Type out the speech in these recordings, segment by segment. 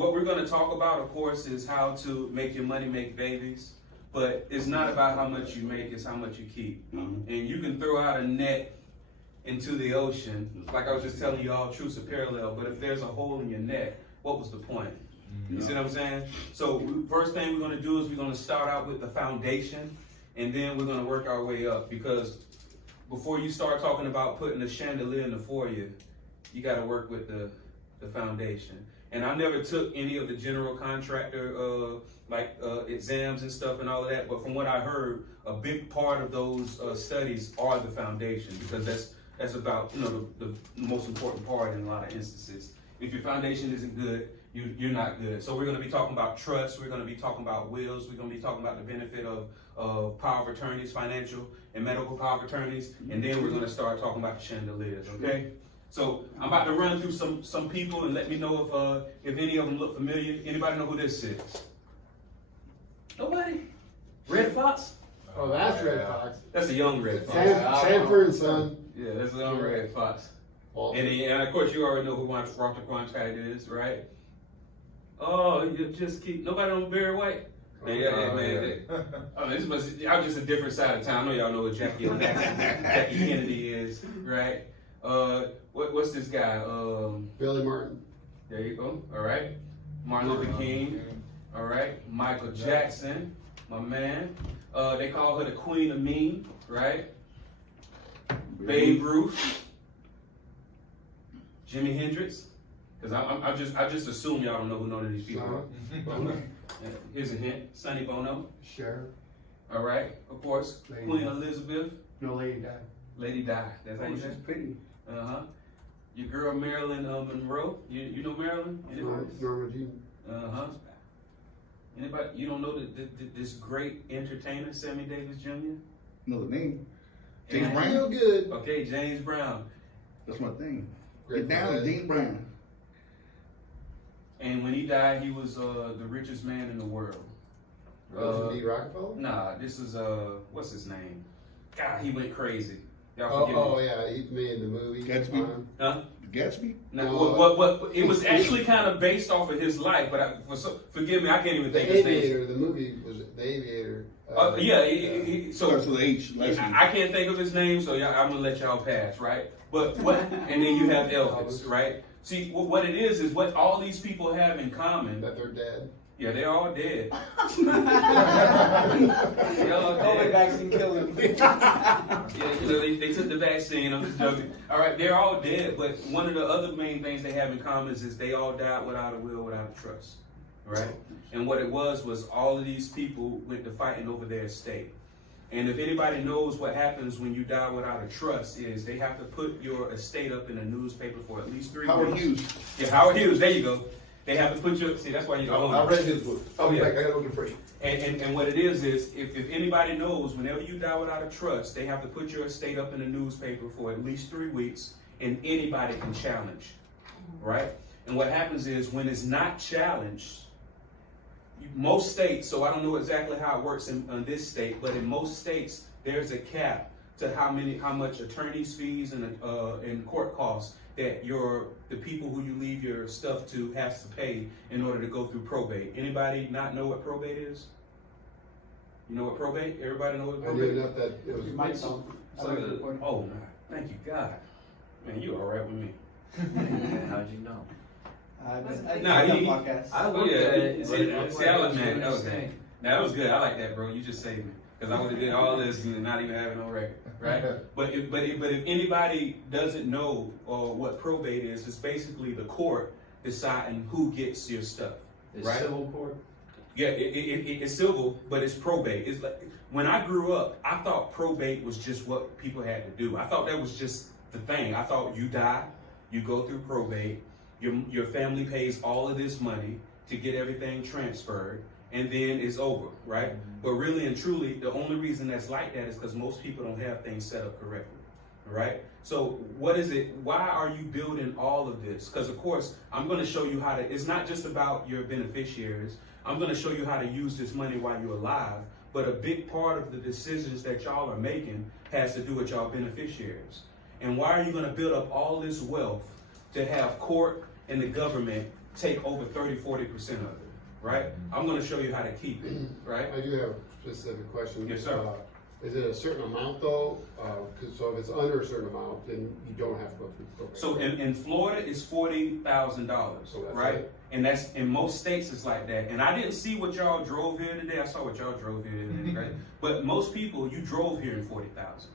what we're going to talk about, of course, is how to make your money make babies. But it's not about how much you make, it's how much you keep. And you can throw out a net into the ocean, like I was just telling you, all truths are parallel, but if there's a hole in your net, what was the point? You see what I'm saying? So first thing we're going to do is we're going to start out with the foundation, and then we're going to work our way up, because before you start talking about putting a chandelier in the foyer, you got to work with the foundation. And I never took any of the general contractor exams and stuff and all of that, but from what I heard, a big part of those studies are the foundation, because that's about the most important part in a lot of instances. If your foundation isn't good, you're not good. So we're going to be talking about trust, we're going to be talking about wills, we're going to be talking about the benefit of power of attorneys, financial and medical power of attorneys, and then we're going to start talking about the chandeliers, okay? So I'm about to run through some people and let me know if any of them look familiar. Anybody know who this is? Nobody? Red Fox? Oh, that's Red Fox. That's a young Red Fox. Sanford and Son. Yeah, that's a young Red Fox. And of course you already know who Walter Cronkite is, right? Oh, you just keep nobody on Barry White. Man. Oh, this y'all just a different side of town. I know y'all know what Jackie Kennedy is, right? What's this guy? Billy Martin. There you go. All right. Martin Luther King. All right. Michael Jackson, my man. They call her the Queen of Mean, right? Babe Ruth. Jimi Hendrix. Because I just assume y'all don't know who none of these people are. Here's a hint. Sonny Bono. Cher. All right. Of course. Lady Queen Di. Elizabeth. No, Lady Di. Lady Di. That's how you say She's it? pretty. Uh-huh. Your girl Marilyn Monroe. You know Marilyn? Norma Jean. Uh-huh. Anybody? You don't know this great entertainer, Sammy Davis Jr.? Know the name. James James Brown. Real good. Okay, James Brown. That's my thing. Great Get down to James Brown. And when he died, he was the richest man in the world. Rosa D. Rockefeller? Nah, this is what's his name? God, he went crazy. Y'all forgive me. Oh yeah, he made the movie. Gatsby? Huh? Gatsby? No, what? It was actually kind of based off of his life, but forgive me, I can't even The think of his name. Aviator. The movie was The Aviator. Yeah, so Starts with H. I can't think of his name, so I'm gonna let y'all pass, right? But what? And then you have Elvis, right? See, what it is what all these people have in common. That they're dead. Yeah, they're all dead. COVID vaccine killed him. Yeah, they took the vaccine. I'm just joking. All right, they're all dead, but one of the other main things they have in common is they all died without a will, without a trust, right? And what it was all of these people went to fighting over their estate. And if anybody knows what happens when you die without a trust is they have to put your estate up in a newspaper for at least 3 weeks. Howard Hughes. Yeah, Howard Hughes, there you go. They have to put your, see, that's why you don't I read his book. Oh, yeah. I got it looking for you. And what it is if anybody knows, whenever you die without a trust, they have to put your estate up in the newspaper for at least 3 weeks, and anybody can challenge, right? And what happens is when it's not challenged, most states, so I don't know exactly how it works in this state, but in most states, there's a cap to how much attorney's fees and court costs that the people who you leave your stuff to has to pay in order to go through probate. Anybody not know what probate is? You know what probate? Everybody know what I probate knew is? enough that it was. You might know. Oh, thank you, God. Man, you all right with me. How'd you know? Podcast. I Oh, looked yeah. at it. See, I was, man, that was good. Now, that was good. I like that, bro. You just saved me. Because I would have did all this and not even having no record, right? But if anybody doesn't know what probate is, it's basically the court deciding who gets your stuff, right? Civil court? Yeah, it's civil, but it's probate. It's like, when I grew up, I thought probate was just what people had to do. I thought that was just the thing. I thought you die, you go through probate, your family pays all of this money to get everything transferred, and then it's over, right? But really and truly, the only reason that's like that is because most people don't have things set up correctly, right? So what is it? Why are you building all of this? Because of course, I'm going to show you how to, it's not just about your beneficiaries. I'm going to show you how to use this money while you're alive. But a big part of the decisions that y'all are making has to do with y'all beneficiaries. And why are you going to build up all this wealth to have court and the government take over 30–40% of it, right? I'm gonna show you how to keep it, right? I do have a specific question. Yes, sir. Is it a certain amount though? So if it's under a certain amount, then you don't have to go through probate. So in Florida, it's $40,000, So that's right? it? And that's in most states, it's like that. And I didn't see what y'all drove here today. I saw what y'all drove here today, right? But most people, you drove here in 40,000.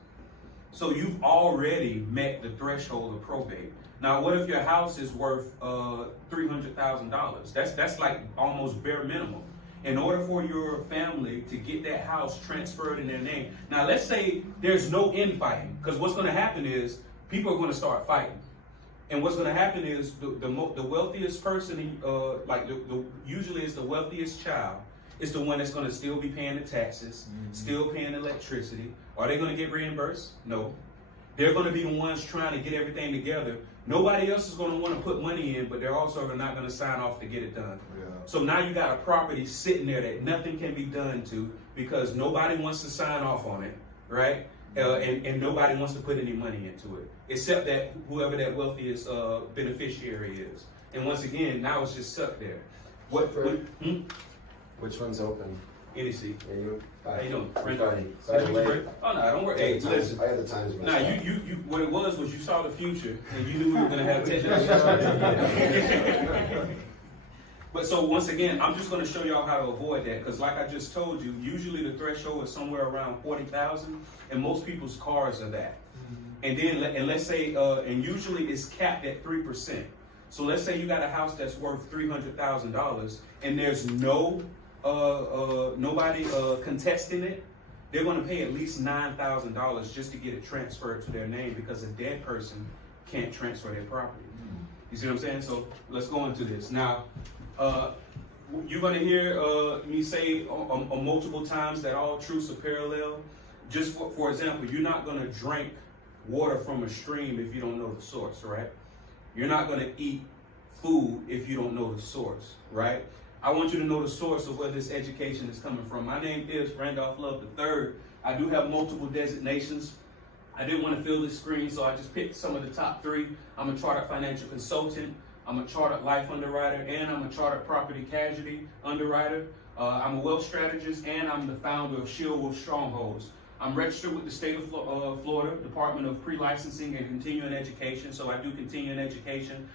So you've already met the threshold of probate. Now, what if your house is worth $300,000? That's like almost bare minimum. In order for your family to get that house transferred in their name. Now, let's say there's no infighting, because what's going to happen is people are going to start fighting. And what's going to happen is the wealthiest person, usually it's the wealthiest child, is the one that's going to still be paying the taxes, still paying electricity. Are they going to get reimbursed? No. They're going to be the ones trying to get everything together. Nobody else is going to want to put money in, but they're also not going to sign off to get it done. Yeah. So now you got a property sitting there that nothing can be done to because nobody wants to sign off on it, right? And nobody wants to put any money into it, except that whoever that wealthiest beneficiary is. And once again, now it's just stuck there. Which one's open? Any seat. Are you? How you doing? Sorry. Brandon? Sorry, Did you late. break? Oh no, don't worry. Hey, listen. I had the times Nah, myself. you what it was you saw the future and you knew we were gonna have technical challenges. But so once again, I'm just gonna show y'all how to avoid that, because like I just told you, usually the threshold is somewhere around 40,000, and most people's cars are that. And then let's say, and usually it's capped at 3%. So let's say you got a house that's worth $300,000, and there's nobody contesting it. They're going to pay at least $9,000 just to get it transferred to their name, because a dead person can't transfer their property. You see what I'm saying? So let's go into this. Now, you're going to hear me say multiple times that all truths are parallel. Just for example, you're not going to drink water from a stream if you don't know the source, right? You're not going to eat food if you don't know the source, right? I want you to know the source of where this education is coming from. My name is Randolph Love III. I do have multiple designations. I didn't want to fill this screen, so I just picked some of the top 3. I'm a chartered financial consultant, I'm a chartered life underwriter, and I'm a chartered property casualty underwriter. I'm a wealth strategist, and I'm the founder of ShieldWolf Strongholds. I'm registered with the state of Florida Department of Pre-Licensing and Continuing Education, so I do continuing education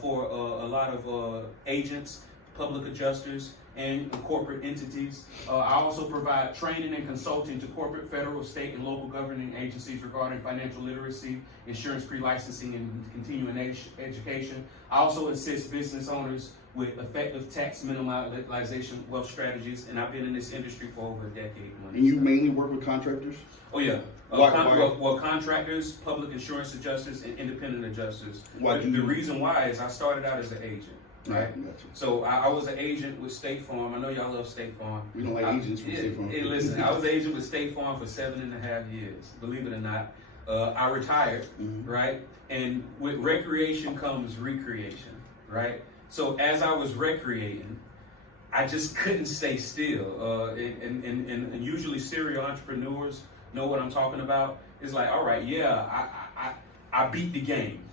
for a lot of agents, public adjusters, and corporate entities. I also provide training and consulting to corporate, federal, state, and local governing agencies regarding financial literacy, insurance pre-licensing, and continuing education. I also assist business owners with effective tax minimalization wealth strategies, and I've been in this industry for over a decade. And you mainly work with contractors? Oh yeah. Why? Well, contractors, public insurance adjusters, and independent adjusters. Why do The you- reason why is I started out as an agent. Right. Gotcha. So I was an agent with State Farm. I know y'all love State Farm. We don't like agents from State Farm. Hey, listen, I was an agent with State Farm for 7.5 years. Believe it or not, I retired. Right, and with recreation comes recreation. Right. So as I was recreating, I just couldn't stay still. And usually serial entrepreneurs know what I'm talking about. It's like, all right, yeah, I beat the game.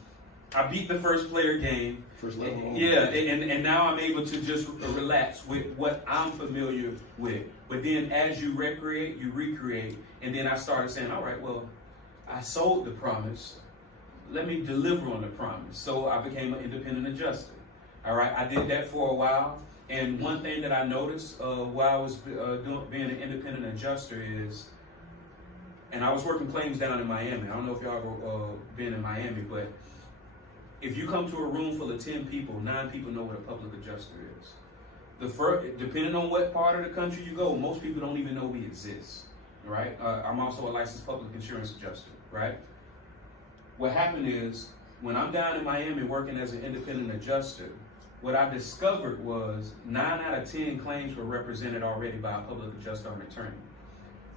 I beat the first player game. First level. Yeah, and now I'm able to just relax with what I'm familiar with. But then as you recreate, you recreate. And then I started saying, all right, well, I sold the promise. Let me deliver on the promise. So I became an independent adjuster. All right, I did that for a while. And one thing that I noticed while I was being an independent adjuster is, and I was working claims down in Miami. I don't know if y'all ever been in Miami, but if you come to a room full of 10 people, 9 people know what a public adjuster is. Depending on what part of the country you go, most people don't even know we exist, right? I'm also a licensed public insurance adjuster, right? What happened is, when I'm down in Miami working as an independent adjuster, what I discovered was 9 out of 10 claims were represented already by a public adjuster or an attorney.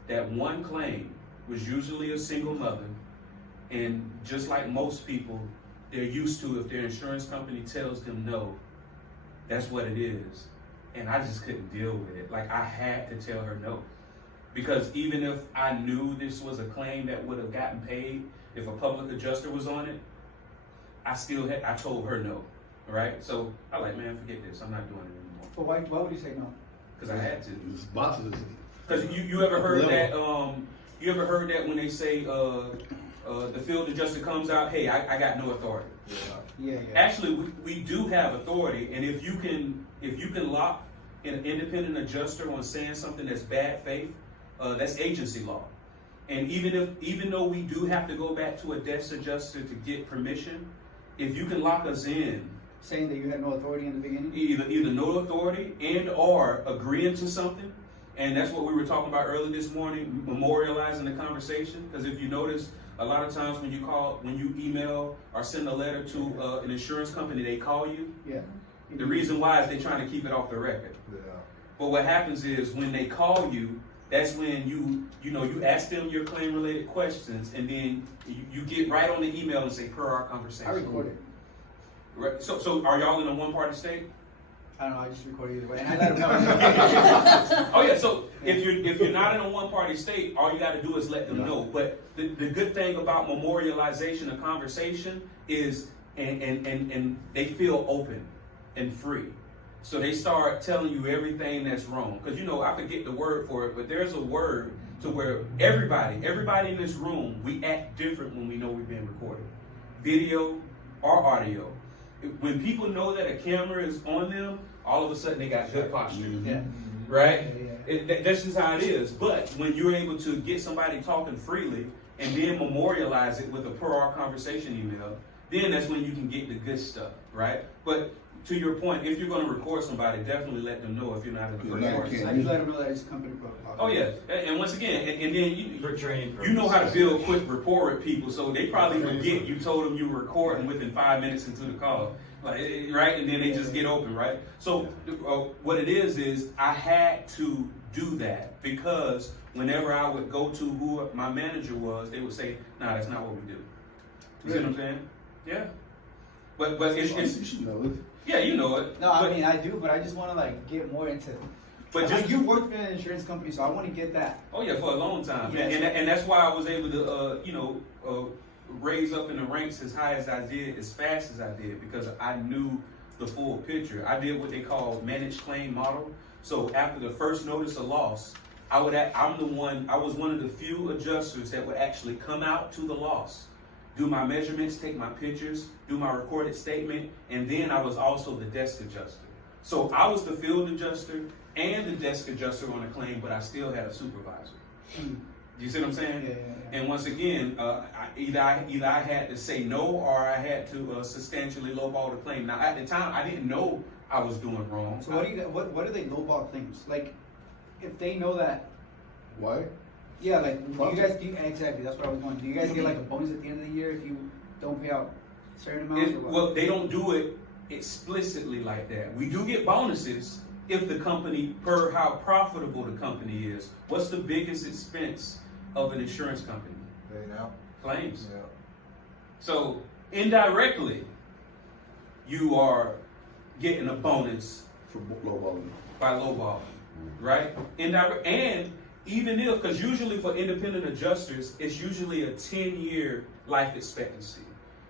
That one claim was usually a single mother, and just like most people, they're used to if their insurance company tells them no, that's what it is. And I just couldn't deal with it. Like, I had to tell her no. Because even if I knew this was a claim that would have gotten paid if a public adjuster was on it, I told her no. right? So I like, man, forget this. I'm not doing it anymore. But why would you say no? Because I had to. It's bosses. Because you ever heard that? You ever heard that when they say the field adjuster comes out, hey, I got no authority. Yeah. Actually, we do have authority, and if you can lock an independent adjuster on saying something that's bad faith, that's agency law. And even though we do have to go back to a desk adjuster to get permission, if you can lock us in, Saying that you had no authority in the beginning? either no authority and or agreeing to something, and that's what we were talking about early this morning, memorializing the conversation. Because if you notice, a lot of times when you email or send a letter to an insurance company, they call you. Yeah. The reason why is they're trying to keep it off the record. Yeah. But what happens is when they call you, that's when you ask them your claim related questions, and then you get right on the email and say, per our conversation. I recorded. Right. So are y'all in a one-party state? I don't know, I just recorded either way. And I let them know. Oh yeah, so if you're not in a one-party state, all you gotta do is let them know. But the good thing about memorialization of conversation is and they feel open and free. So they start telling you everything that's wrong. Because I forget the word for it, but there's a word to where everybody in this room, we act different when we know we're being recorded. Video or audio. When people know that a camera is on them, all of a sudden they got good posture. Yeah. Right? Yeah. That's just how it is. But when you're able to get somebody talking freely and then memorialize it with a per hour conversation email, then that's when you can get the good stuff, right? But to your point, if you're going to record somebody, definitely let them know if you're not in the first party. I just let them know that it's company protocol. Oh yeah, and once again, and then For training you know how to purposes. build quick rapport with people, so they probably forget you told them you were recording within 5 minutes into the call, like, right? And then they just get open, right? So what it is I had to do that because whenever I would go to who my manager was, they would say, "Nah, that's not what we do." You see what I'm saying? Yeah. But it's You should know it. yeah, you know it. No, I But- mean, I do, but I just want to get more into it. But But just you worked in an insurance company, so I want to get that. Oh yeah, for a long time, Yes. and that's why I was able to raise up in the ranks as high as I did, as fast as I did, because I knew the full picture. I did what they call managed claim model. So after the first notice of loss, I was one of the few adjusters that would actually come out to the loss, do my measurements, take my pictures, do my recorded statement, and then I was also the desk adjuster. So I was the field adjuster and the desk adjuster on a claim, but I still had a supervisor. You see what I'm saying? Yeah. And once again, either I had to say no or I had to substantially lowball the claim. Now at the time, I didn't know I was doing wrong. So what are they lowball claims? Like, if they know that, Why? yeah, exactly, that's what I was wondering. Do you guys get a bonus at the end of the year if you don't pay out certain amounts? Or what? Well, they don't do it explicitly like that. We do get bonuses if the company, per how profitable the company is. What's the biggest expense of an insurance company? Claims. Yeah. So indirectly, you are getting a bonus For lowballing. by lowballing, right? Indirect, and even if, because usually for independent adjusters, it's usually a 10-year life expectancy.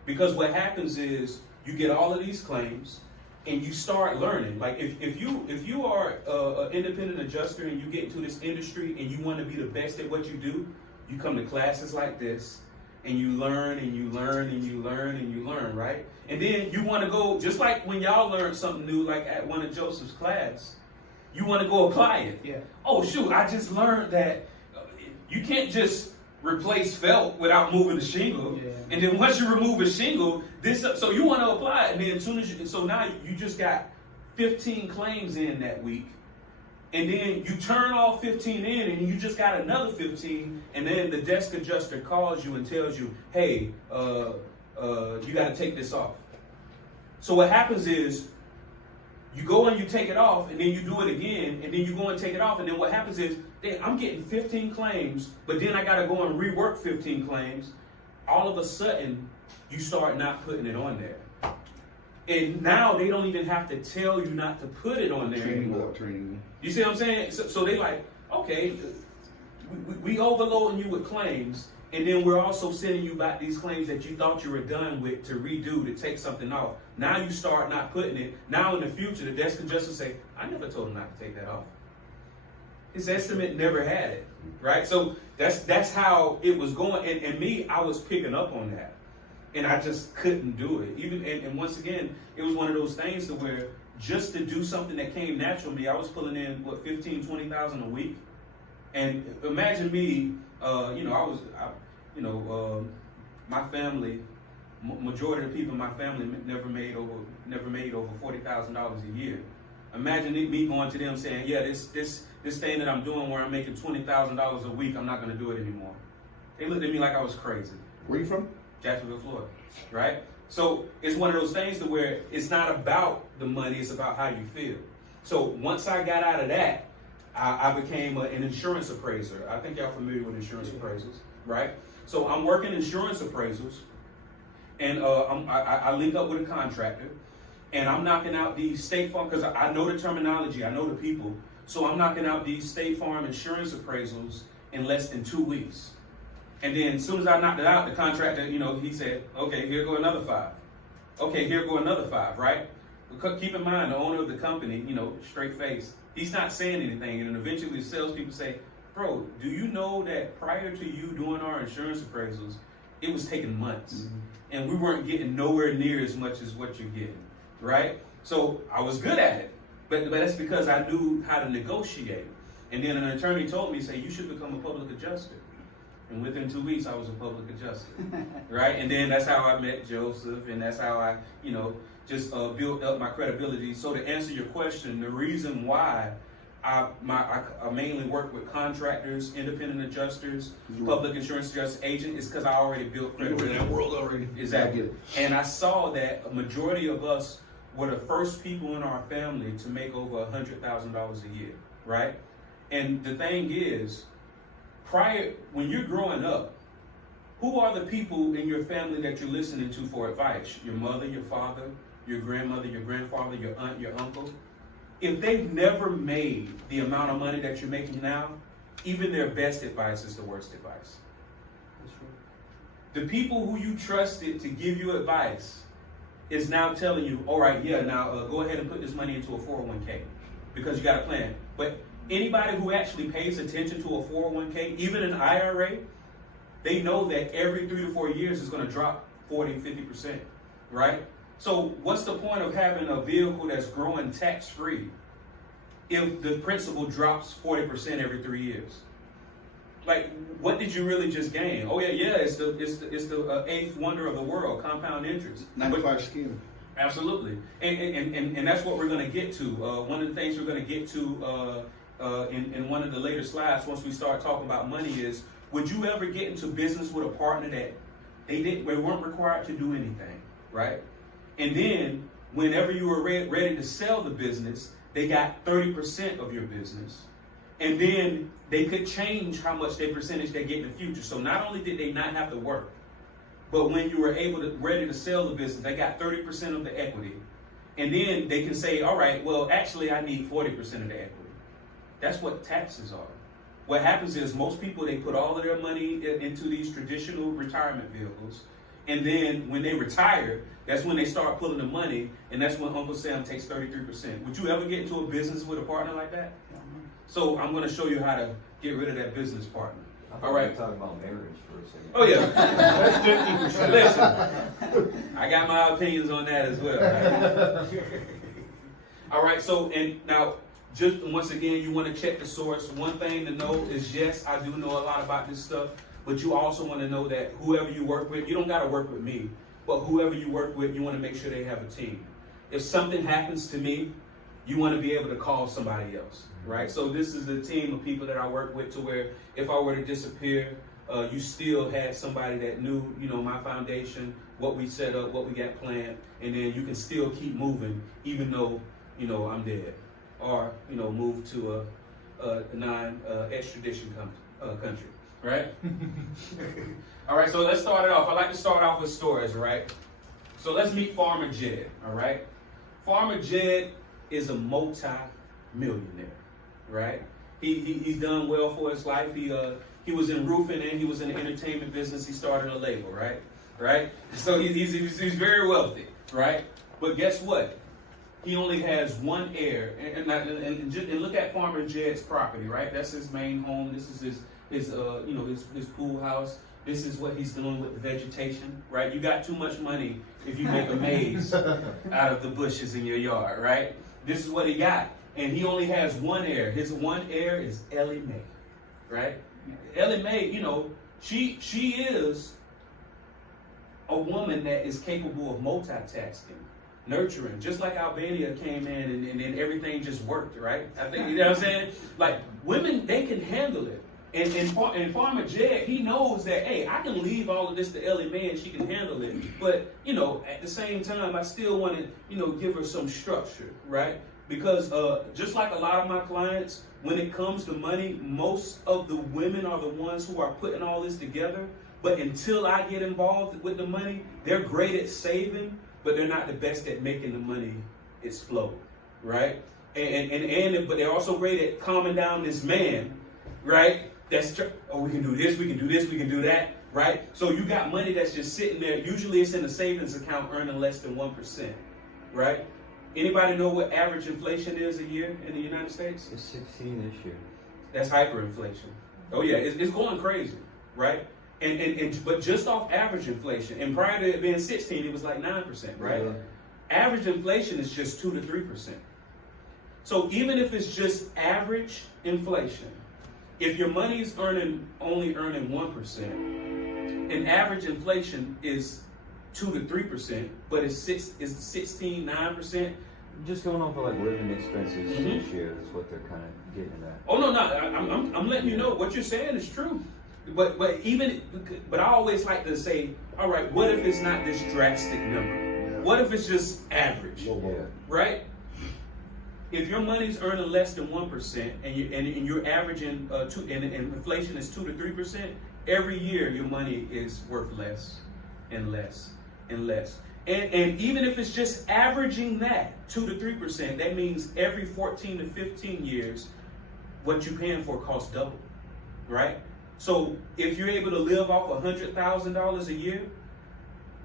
Because what happens is you get all of these claims and you start learning. Like if you are an independent adjuster and you get into this industry and you want to be the best at what you do, you come to classes like this and you learn and you learn and you learn and you learn, right? And then you want to go, just like when y'all learned something new, like at one of Joseph's class, you want to go apply it. Yeah. Oh shoot, I just learned that you can't just replace felt without moving the shingle. Yeah. And then once you remove a shingle, so you want to apply it, and then as soon as so now you just got 15 claims in that week. And then you turn all 15 in and you just got another 15, and then the desk adjuster calls you and tells you, hey, you got to take this off. So what happens is you go and you take it off, and then you do it again, and then you go and take it off, and then what happens is I'm getting 15 claims, but then I got to go and rework 15 claims. All of a sudden, you start not putting it on there. And now they don't even have to tell you not to put it on there Training anymore. without training. You see what I'm saying? So they like, okay, we overloading you with claims, And then we're also sending you back these claims that you thought you were done with to redo, to take something off. Now you start not putting it. Now in the future, the desk can just say, I never told him not to take that off. His estimate never had it, right? So that's how it was going. And me, I was picking up on that. And I just couldn't do it. And once again, it was one of those things to where just to do something that came natural to me, I was pulling in, what, 15, 20,000 a week. And imagine me, my family, majority of the people in my family never made over $40,000 a year. Imagine me going to them saying, yeah, this thing that I'm doing where I'm making $20,000 a week, I'm not going to do it anymore. They looked at me like I was crazy. Where you from? Jacksonville, Florida, right? So it's one of those things to where it's not about the money, it's about how you feel. So once I got out of that, I became an insurance appraiser. I think y'all familiar with insurance appraisals, right? So I'm working insurance appraisals, and I link up with a contractor, and I'm knocking out these State Farm, because I know the terminology, I know the people, so I'm knocking out these State Farm insurance appraisals in less than 2 weeks. And then as soon as I knocked it out, the contractor, he said, okay, here go another 5. Okay, here go another 5, right? But keep in mind, the owner of the company, straight face, he's not saying anything. And then eventually the salespeople say, bro, do you know that prior to you doing our insurance appraisals, it was taking months. Mm-hmm. And we weren't getting nowhere near as much as what you're getting, right? So I was good at it. But that's because I knew how to negotiate. And then an attorney told me, say, you should become a public adjuster. And within 2 weeks, I was a public adjuster, right? And then that's how I met Joseph, and that's how I, just built up my credibility. So to answer your question, the reason why I mainly work with contractors, independent adjusters, public insurance adjuster agent is because I already built credibility. You were in that world already. Exactly. And I saw that a majority of us were the first people in our family to make over $100,000 a year, right? And the thing is, when you're growing up, who are the people in your family that you're listening to for advice? Your mother, your father, your grandmother, your grandfather, your aunt, your uncle. If they've never made the amount of money that you're making now, even their best advice is the worst advice. That's true. The people who you trusted to give you advice is now telling you, all right, yeah, now go ahead and put this money into a 401k because you got a plan. But anybody who actually pays attention to a 401k, even an IRA, they know that every 3 to 4 years is going to drop 40, 50%, right? So what's the point of having a vehicle that's growing tax-free if the principal drops 40% every 3 years? Like, what did you really just gain? Oh yeah, it's the eighth wonder of the world, compound interest. 95 scheme. Absolutely, and that's what we're going to get to. One of the things we're going to get to in one of the later slides, once we start talking about money, is would you ever get into business with a partner that they weren't required to do anything, right? And then whenever you were ready to sell the business, they got 30% of your business. And then they could change how much their percentage they get in the future. So not only did they not have to work, but when you were ready to sell the business, they got 30% of the equity. And then they can say, all right, well, actually I need 40% of the equity. That's what taxes are. What happens is most people, they put all of their money into these traditional retirement vehicles. And then when they retire, that's when they start pulling the money. And that's when Uncle Sam takes 33%. Would you ever get into a business with a partner like that? So I'm going to show you how to get rid of that business partner. All right. Talking about marriage for a second. Oh yeah, that's 50%. Listen, I got my opinions on that as well. Right? All right. So and now, just once again, you want to check the source. One thing to know is, yes, I do know a lot about this stuff, but you also want to know that whoever you work with, you don't got to work with me, but whoever you work with, you want to make sure they have a team. If something happens to me, you want to be able to call somebody else, right? So this is the team of people that I work with, to where if I were to disappear, you still had somebody that knew, my foundation, what we set up, what we got planned, and then you can still keep moving even though, I'm dead, or, move to a non-extradition country, right? All right, so let's start it off. I like to start off with stories, right? So let's meet Farmer Jed, all right? Farmer Jed is a multi-millionaire, right? He's done well for his life. He He was in roofing and he was in the entertainment business. He started a label, right? Right? So he's very wealthy, right? But guess what? He only has one heir. And look at Farmer Jed's property, right? That's his main home. This is his pool house. This is what he's doing with the vegetation, right? You got too much money if you make a maze out of the bushes in your yard, right? This is what he got. And he only has one heir. His one heir is M.I.R.A.C.L.E, right? M.I.R.A.C.L.E, she is a woman that is capable of multitasking, nurturing, just like Albania came in and then everything just worked, right? I think, you know what I'm saying? Like, women, they can handle it. And Farmer Jed, he knows that, hey, I can leave all of this to Ellie Mae and she can handle it. But, at the same time, I still want to, give her some structure, right? Because just like a lot of my clients, when it comes to money, most of the women are the ones who are putting all this together. But until I get involved with the money, they're great at saving, but they're not the best at making the money explode, right? But they're also great at calming down this man, right? We can do this, we can do this, we can do that, right? So you got money that's just sitting there. Usually it's in a savings account earning less than 1%, right? Anybody know what average inflation is a year in the United States? It's 16 this year. That's hyperinflation. Oh yeah, it's going crazy, right? But just off average inflation, and prior to it being 16, it was like 9%, right? Yeah. Average inflation is just 2 to 3%. So even if it's just average inflation, if your money is only earning 1%, and average inflation is 2 to 3%, but it's 9%. Just going off of like living expenses this year, that's what they're kind of getting at. Oh no, I'm letting you know what you're saying is true. But I always like to say, all right, what if it's not this drastic number? What if it's just average, right? If your money's earning less than 1% and you're averaging and inflation is 2 to 3%, every year your money is worth less and less and less. And even if it's just averaging that 2 to 3%, that means every 14 to 15 years, what you're paying for costs double, right? So if you're able to live off $100,000 a year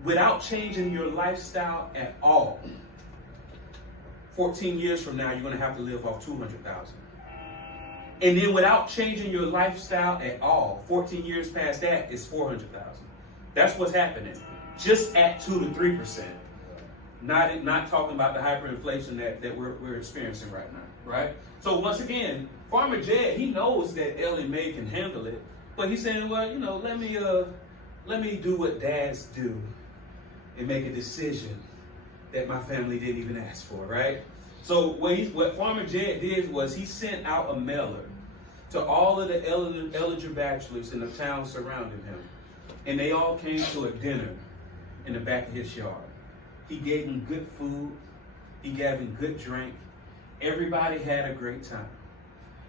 without changing your lifestyle at all, 14 years from now, you're going to have to live off $200,000. And then without changing your lifestyle at all, 14 years past that is $400,000. That's what's happening. Just at 2 to 3%. Not talking about the hyperinflation that we're experiencing right now, right? So once again, Farmer Jed, he knows that Ellie Mae can handle it, but he's saying, well, let me do what dads do and make a decision that my family didn't even ask for, right? So what Farmer Jed did was he sent out a mailer to all of the eligible bachelors in the town surrounding him, and they all came to a dinner in the back of his yard. He gave them good food. He gave them good drink. Everybody had a great time.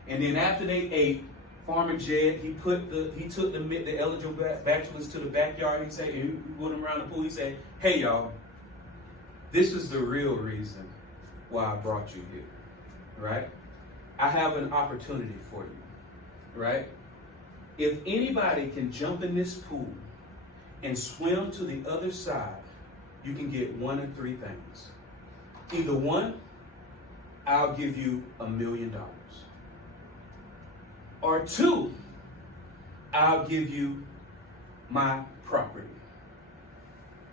And then after they ate, Farmer Jed, he took the eligible bachelors to the backyard. He put them around the pool. He said, hey y'all, this is the real reason why I brought you here, right? I have an opportunity for you, right? If anybody can jump in this pool and swim to the other side, you can get one of three things. Either one, I'll give you $1 million. Or two, I'll give you my property.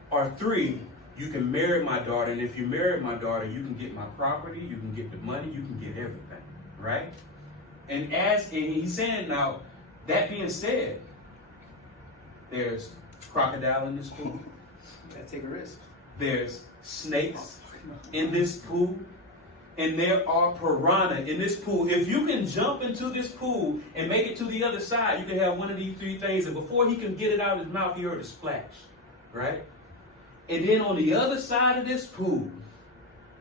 Or three, you can marry my daughter, and if you marry my daughter, you can get my property, you can get the money, you can get everything, right? And he's saying now, that being said, there's crocodile in this pool. You gotta take a risk. There's snakes in this pool. And there are piranha in this pool. If you can jump into this pool and make it to the other side, you can have one of these three things. And before he can get it out of his mouth, he heard a splash, right? And then on the other side of this pool,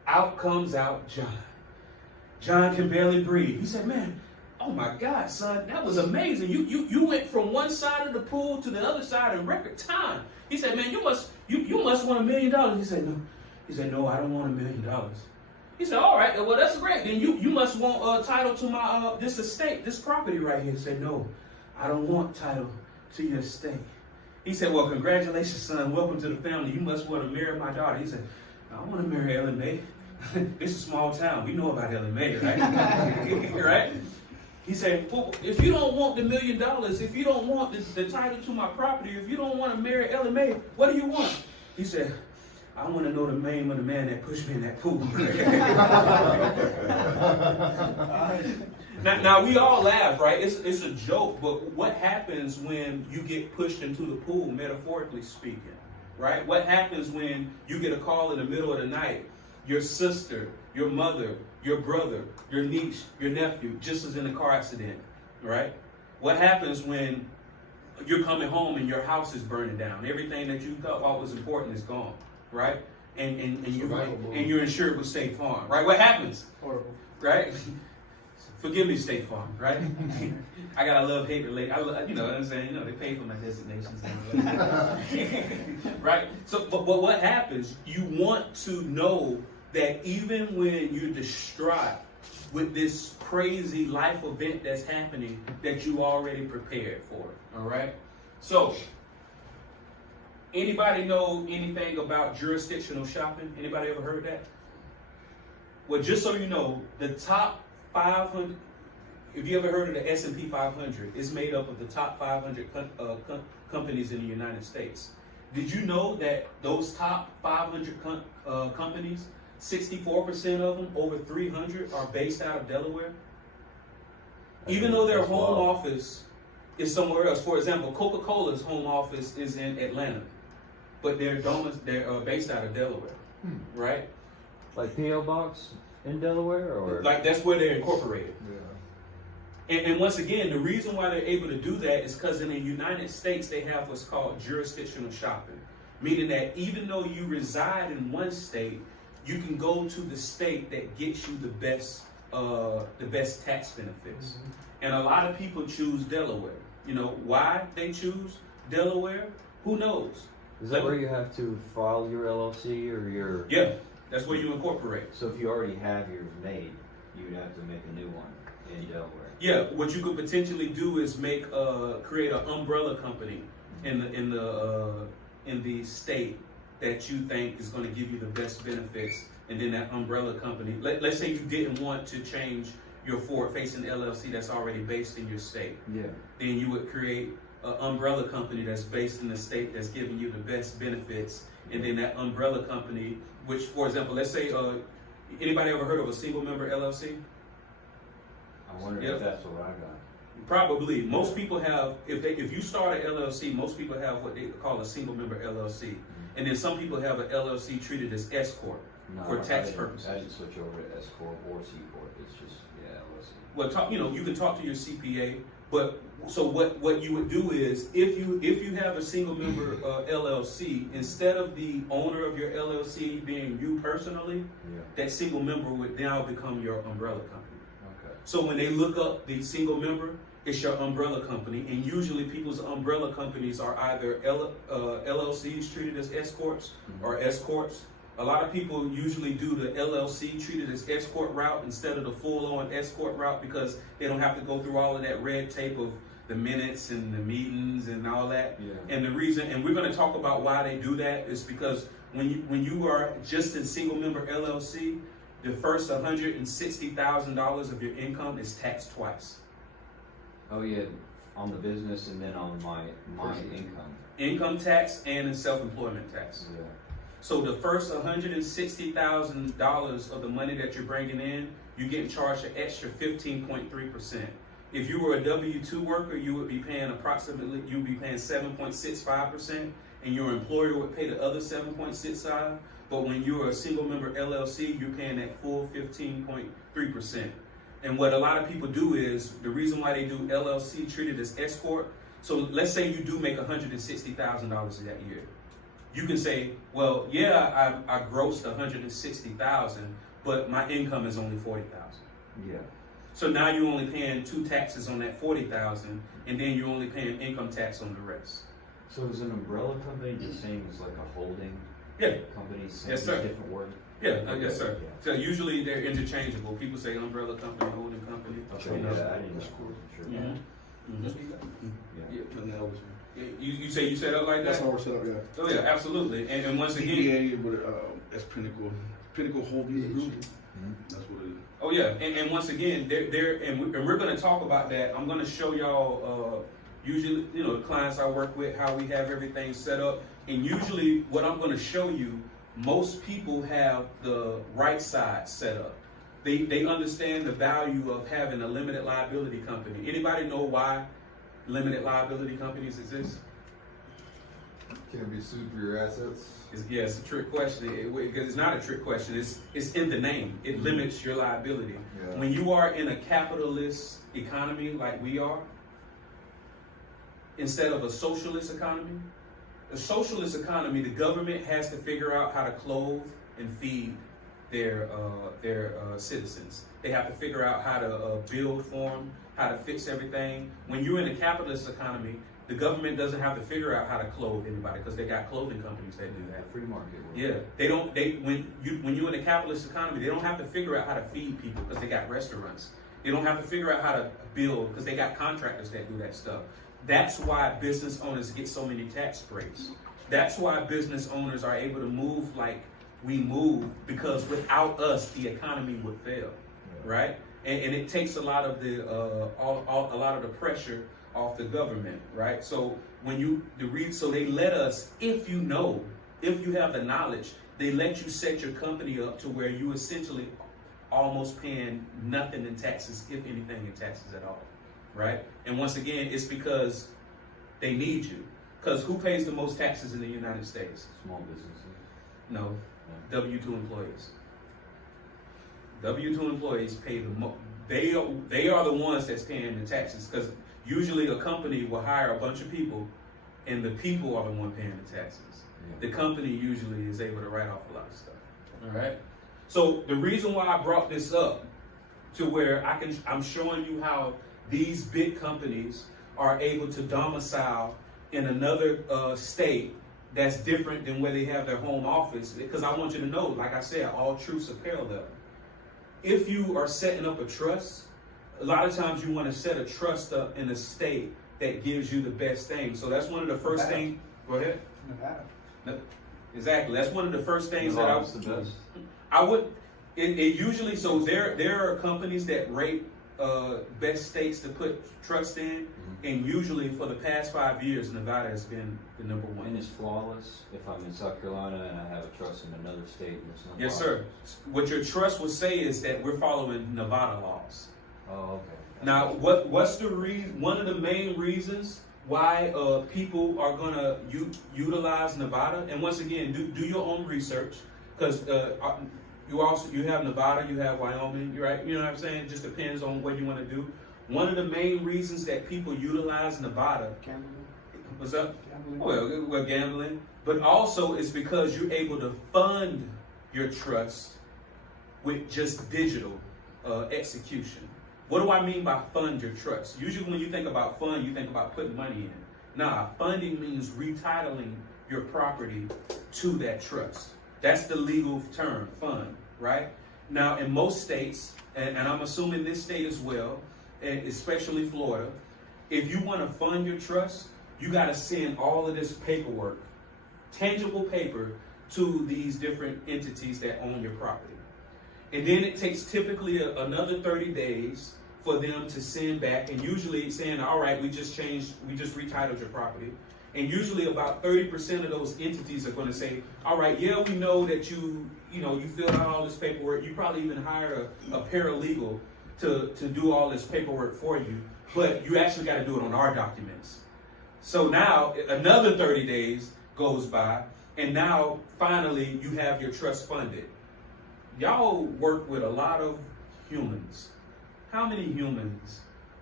out comes John. John can barely breathe. He said, man, oh my God, son, that was amazing. You went from one side of the pool to the other side in record time. He said, man, you must want $1 million. He said, no. He said, no, I don't want $1 million. He said, all right, well, that's great. Then you must want title to my this estate, this property right here. He said, no, I don't want title to your estate. He said, well, congratulations, son. Welcome to the family. You must want to marry my daughter. He said, I want to marry Ellen May. This is a small town. We know about Ellen May, right? Right? He said, well, if you don't want the $1 million, if you don't want the title to my property, if you don't want to marry Ellen May, what do you want? He said, I want to know the name of the man that pushed me in that pool. Now we all laugh, right? It's a joke, but what happens when you get pushed into the pool, metaphorically speaking, right? What happens when you get a call in the middle of the night? Your sister, your mother, your brother, your niece, your nephew just was in a car accident, right? What happens when you're coming home and your house is burning down? Everything that you thought was important is gone, right? And you're insured with State Farm, right? What happens? Horrible. Right? Forgive me, State Farm, right? I got a love-hate relationship. You know what I'm saying? You know, they pay for my designations. Right? So, but what happens? You want to know that even when you're distraught with this crazy life event that's happening, that you already prepared for it. All right? So, anybody know anything about jurisdictional shopping? Anybody ever heard that? Well, just so you know, the top 500, if you ever heard of the S&P 500, it's made up of the top 500 companies in the United States. Did you know that those top 500 companies, 64% of them, over 300, are based out of Delaware? Even though their home office is somewhere else. For example, Coca-Cola's home office is in Atlanta, but they're based out of Delaware, right? Like P.O. Box in Delaware, or like that's where they're incorporated. Yeah. And once again, the reason why they're able to do that is because in the United States they have what's called jurisdictional shopping, meaning that even though you reside in one state, you can go to the state that gets you the best tax benefits. Mm-hmm. And a lot of people choose Delaware. You know why they choose Delaware? Who knows? is that where you have to file your LLC or your? Yeah, that's where you incorporate. So if you already have yours made, you would have to make a new one in Delaware. Yeah, what you could potentially do is create an umbrella company in the state that you think is going to give you the best benefits, and then that umbrella company. Let's say you didn't want to change your forward-facing LLC that's already based in your state. Yeah. Then you would create an umbrella company that's based in the state that's giving you the best benefits, and then that umbrella company, which, for example, let's say, anybody ever heard of a single-member LLC? I wonder if that's what I got. Probably. Most people have, if you start an LLC, most people have what they call a single-member LLC. Mm-hmm. And then some people have an LLC treated as S Corp for tax purposes. I didn't switch over to S Corp or C Corp. It's just, LLC. Well, you can talk to your CPA, but so what you would do is, if you have a single-member LLC, instead of the owner of your LLC being you personally, that single member would now become your umbrella company. So when they look up the single member, it's your umbrella company, and usually people's umbrella companies are either LLCs treated as S Corps or S Corps. A lot of people usually do the LLC treated as S Corp route instead of the full-on S Corp route because they don't have to go through all of that red tape of the minutes and the meetings and all that. Yeah. And the reason, and we're going to talk about why they do that, is because when you are just in single member LLC, the first $160,000 of your income is taxed twice. Oh yeah, on the business and then on my income. Income tax and self-employment tax. Yeah. So the first $160,000 of the money that you're bringing in, you're getting charged an extra 15.3%. If you were a W-2 worker, you would be paying 7.65%, and your employer would pay the other 7.65%. But when you're a single member LLC, you're paying that full 15.3%. And what a lot of people do is, the reason why they do LLC treated as S Corp, so let's say you do make $160,000 that year. You can say, well, yeah, I grossed $160,000, but my income is only $40,000. Yeah. So now you're only paying 2 taxes on that $40,000, and then you're only paying income tax on the rest. So is an umbrella company the same as like a holding? Yeah. Companies, yes, sir. Different word? Yeah, yes, sir. Yeah. So usually they're interchangeable. People say umbrella company, holding company. Okay, I didn't know. Sure. Mm-hmm. Just be done. Yeah. And that was, You say you set up like that's that? how we're set up, yeah. Oh yeah, absolutely. And once again, PBA with, that's Pinnacle Holdings Group. That's what it is. oh yeah, and once again, we're going to talk about that. I'm going to show y'all usually, the clients I work with, how we have everything set up. And usually, what I'm going to show you, most people have the right side set up. They understand the value of having a limited liability company. Anybody know why limited liability companies exist? Can't be sued for your assets. It's a trick question, because it's not a trick question. It's in the name. It limits your liability. Yeah. When you are in a capitalist economy like we are, instead of a socialist economy, a socialist economy, the government has to figure out how to clothe and feed their citizens. They have to figure out how to build for them, how to fix everything. When you're in a capitalist economy, the government doesn't have to figure out how to clothe anybody because they got clothing companies that do that. Free market. Yeah, when you're in a capitalist economy, they don't have to figure out how to feed people because they got restaurants. They don't have to figure out how to build because they got contractors that do that stuff. That's why business owners get so many tax breaks. That's why business owners are able to move like we move, because without us, the economy would fail, right? And it takes a lot of the a lot of the pressure off the government, right? So so they let us, if you have the knowledge, they let you set your company up to where you essentially almost paying nothing in taxes, if anything in taxes at all, right? And once again, it's because they need you. Because who pays the most taxes in the United States? Small businesses. No, W-2 employees. W-2 employees pay the most. They are the ones that's paying the taxes, because usually a company will hire a bunch of people, and the people are the one paying the taxes. Yeah. The company usually is able to write off a lot of stuff. All right. So the reason why I brought this up to where I'm showing you how these big companies are able to domicile in another state that's different than where they have their home office, because I want you to know, like I said, all truths are parallel. If you are setting up a trust, a lot of times you want to set a trust up in a state that gives you the best thing. So that's one of the first things. Go ahead. Nevada. No, exactly. That's one of the first things that Nevada's the best. I would. It usually, so there are companies that rate best states to put trust in, and usually for the past 5 years, Nevada has been the number one. And it's flawless. If I'm in South Carolina and I have a trust in another state, it's not Yes, flawless. sir. What your trust will say is that we're following Nevada laws. Oh, okay. Now, what's the reason? One of the main reasons why people are gonna utilize Nevada, and once again, do your own research, because you have Nevada, you have Wyoming, right? You know what I'm saying? It just depends on what you want to do. One of the main reasons that people utilize Nevada, Gambling. what's up? Gambling. Well, gambling, but also it's because you're able to fund your trust with just digital execution. What do I mean by fund your trust? Usually when you think about fund, you think about putting money in. Nah, funding means retitling your property to that trust. That's the legal term, fund, right? Now, in most states, and I'm assuming this state as well, and especially Florida, if you want to fund your trust, you got to send all of this paperwork, tangible paper, to these different entities that own your property. And then it takes typically another 30 days for them to send back, and usually saying, all right, we just retitled your property. And usually about 30% of those entities are going to say, all right, yeah, we know that you filled out all this paperwork. You probably even hired a paralegal to do all this paperwork for you, but you actually got to do it on our documents. So now another 30 days goes by, and now finally you have your trust funded. Y'all work with a lot of humans. How many humans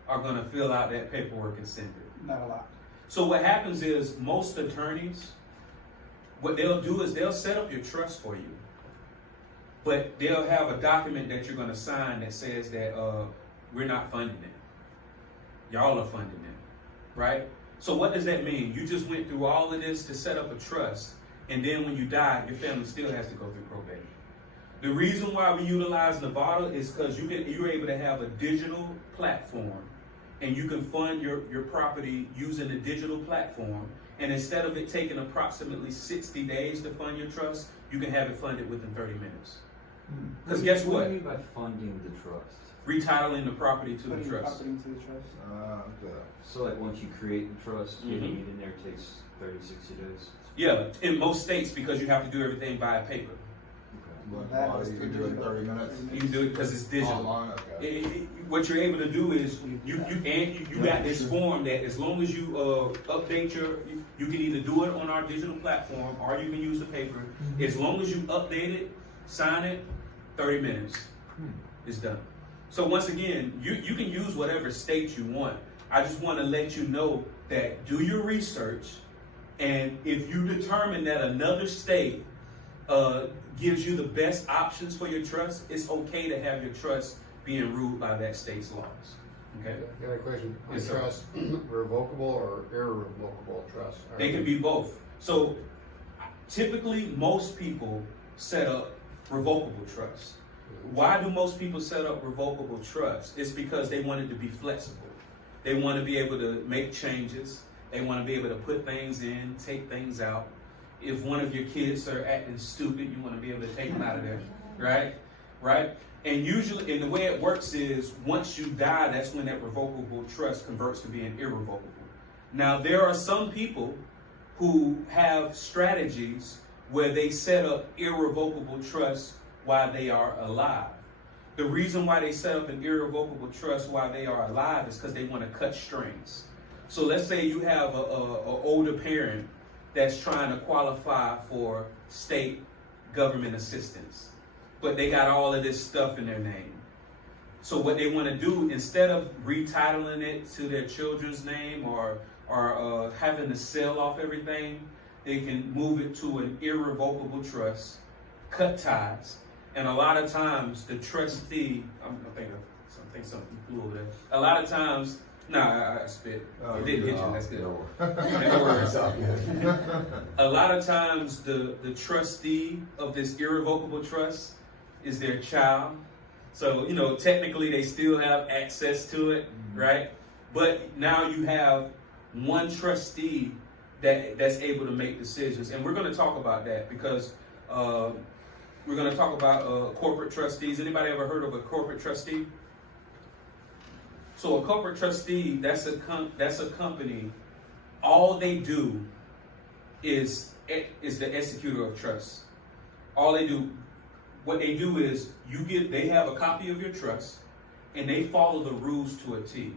are going to fill out that paperwork and send it? Not a lot. So what happens is most attorneys, what they'll do is they'll set up your trust for you, but they'll have a document that you're going to sign that says that we're not funding it. Y'all are funding it, right? So what does that mean? You just went through all of this to set up a trust, and then when you die, your family still has to go through probate. The reason why we utilize Nevada is because you're able to have a digital platform and you can fund your property using a digital platform. And instead of it taking approximately 60 days to fund your trust, you can have it funded within 30 minutes. Because guess What what? do you mean by funding the trust? Retitling the property to the Putting trust. property into the trust. Okay. So like once you create the trust, Mhm. getting it in there takes 30, 60 days? Yeah, in most states, because you have to do everything by paper. But That why is you can do it in 30 minutes? You can do it because it's digital. Online, okay. What you're able to do is you got this form that as long as you update you can either do it on our digital platform or you can use the paper. As long as you update it, sign it, 30 minutes, it's done. So once again, you can use whatever state you want. I just want to let you know that do your research, and if you determine that another state gives you the best options for your trust, it's okay to have your trust being ruled by that state's laws. Okay? I got a question. On Yes, sir. trust, revocable or irrevocable trust? They can be both. So typically most people set up revocable trust. Why do most people set up revocable trust? It's because they want it to be flexible. They want to be able to make changes. They want to be able to put things in, take things out. If one of your kids are acting stupid, you want to be able to take them out of there, right? Right? And usually, and the way it works is once you die, that's when that revocable trust converts to being irrevocable. Now, there are some people who have strategies where they set up irrevocable trust while they are alive. The reason why they set up an irrevocable trust while they are alive is because they want to cut strings. So let's say you have an older parent that's trying to qualify for state government assistance, but they got all of this stuff in their name. So what they want to do, instead of retitling it to their children's name or having to sell off everything, they can move it to an irrevocable trust, cut ties, and a lot of times the trustee, I think something flew over there. A lot of times, I spit. It didn't hit you. That's good. No worries. A lot of times, the trustee of this irrevocable trust is their child. So technically they still have access to it, right? But now you have one trustee that's able to make decisions, and we're going to talk about that because we're going to talk about corporate trustees. Anybody ever heard of a corporate trustee? So a corporate trustee, that's a company. All they do is the executor of trust. All they do, what they do is they have a copy of your trust, and they follow the rules to a T.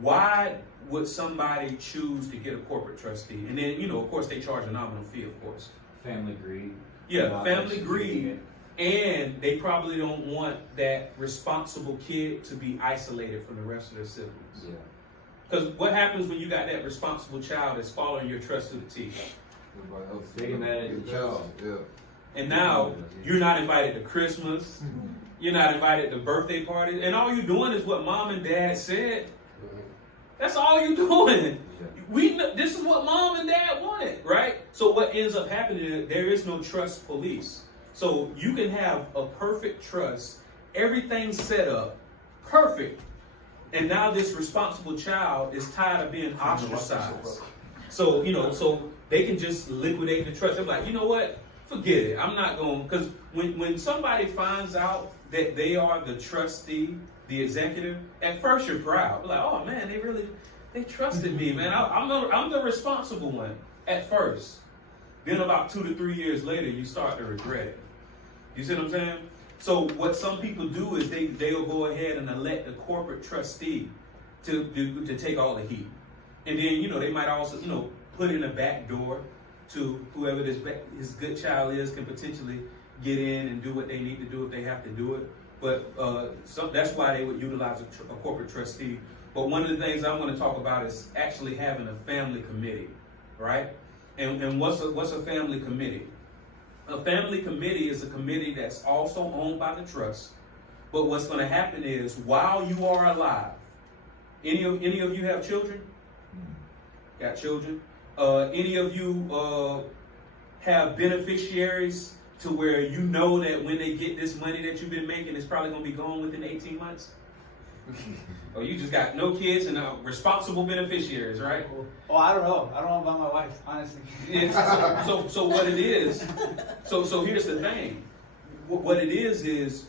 Why would somebody choose to get a corporate trustee? And then of course they charge a nominal fee, of course. Family greed. Yeah, Not family executing greed. it. And they probably don't want that responsible kid to be isolated from the rest of their siblings. Yeah. Because what happens when you got that responsible child that's following your trust to the T? Everybody else They get mad at good the child. Yeah. And now you're not invited to Christmas. You're not invited to birthday parties. And all you're doing is what mom and dad said. That's all you're doing. This is what mom and dad wanted, right? So what ends up happening is there is no trust police. So you can have a perfect trust, everything's set up, perfect. And now this responsible child is tired of being ostracized. So, so they can just liquidate the trust. They're like, you know what? Forget it. I'm not going, because when somebody finds out that they are the trustee, the executive, at first you're proud. You're like, oh man, they trusted me, man. I'm the responsible one at first. Then about 2 to 3 years later, you start to regret it. You see what I'm saying? So what some people do is they'll go ahead and elect a corporate trustee to take all the heat. And then, they might also, put in a back door to whoever his good child is can potentially get in and do what they need to do if they have to do it. But that's why they would utilize a corporate trustee. But one of the things I want to talk about is actually having a family committee, right? And what's a family committee? A family committee is a committee that's also owned by the trust. But what's going to happen is while you are alive, any of you have children? Got children? Any of you have beneficiaries to where you know that when they get this money that you've been making, it's probably going to be gone within 18 months? Oh, you just got no kids and responsible beneficiaries, right? Oh, I don't know. I don't know about my wife, honestly. So what it is, so here's the thing. What it is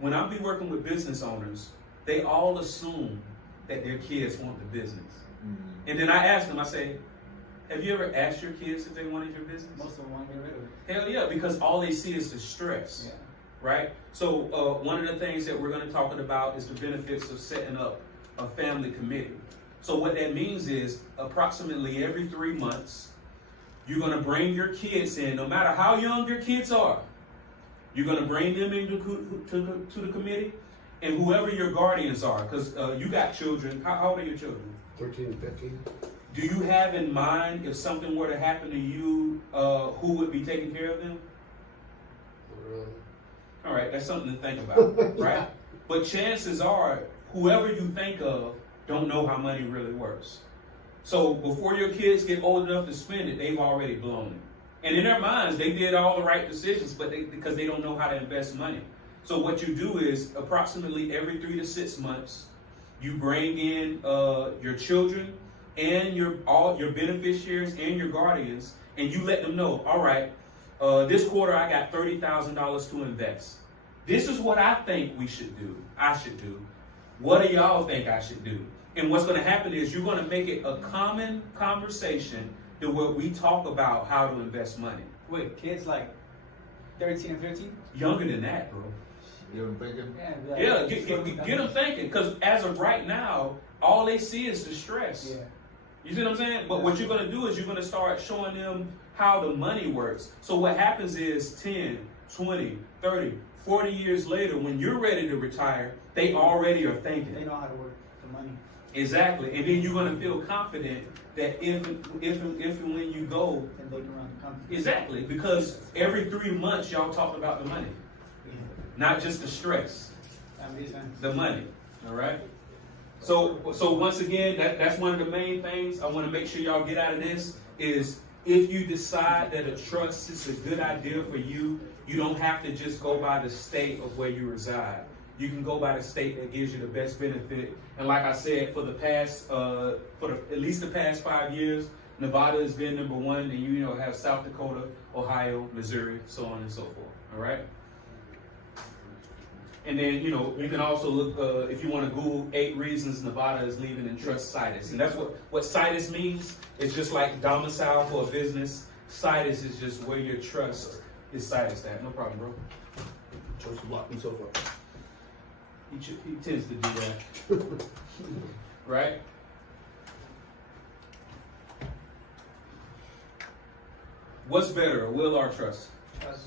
when I be working with business owners, they all assume that their kids want the business. And then I ask them, I say, have you ever asked your kids if they wanted your business? Most of them want to get rid of it. Hell yeah, because all they see is the stress. Yeah. Right? So one of the things that we're going to talk about is the benefits of setting up a family committee. So what that means is approximately every 3 months, you're going to bring your kids in, no matter how young your kids are. You're going to bring them into to the committee, and whoever your guardians are, because you got children. How old are your children? 13, 15. Do you have in mind if something were to happen to you, who would be taking care of them? Not really. All right, that's something to think about, right? But chances are, whoever you think of don't know how money really works. So before your kids get old enough to spend it, they've already blown it. And in their minds, they did all the right decisions, but because they don't know how to invest money. So what you do is approximately every 3 to 6 months, you bring in your children and all your beneficiaries and your guardians, and you let them know, all right, this quarter I got $30,000 to invest. This is what I think we should do. I should do. What do y'all think I should do? And what's going to happen is you're going to make it a common conversation to where we talk about how to invest money. Wait, kids like 13 and 15? Younger than that, bro. You know what I'm thinking? Yeah, Get them thinking. Because as of right now, all they see is the stress. Yeah. You see what I'm saying? But what you're going to do is you're going to start showing them how the money works. So what happens is 10, 20, 30, 40 years later, when you're ready to retire, they already are thinking. They know how to work the money. Exactly. And then you're going to feel confident that if and when you go. And they can run the company. Exactly. Because every 3 months, y'all talk about the money. Yeah. Not just the stress. That makes sense. The money. All right? So once again, that's one of the main things I want to make sure y'all get out of this is if you decide that a trust is a good idea for you, you don't have to just go by the state of where you reside. You can go by the state that gives you the best benefit. And like I said, for the past, at least the past 5 years, Nevada has been number one, and you have South Dakota, Ohio, Missouri, so on and so forth. All right. And then, you can also look, if you want to Google 8 reasons Nevada is leaving and trust situs. And that's what situs means. It's just like domicile for a business. Situs is just where your trust is situs at. No problem, bro. Choice block and so forth. He tends to do that. Right? What's better, a will or a trust? Trust.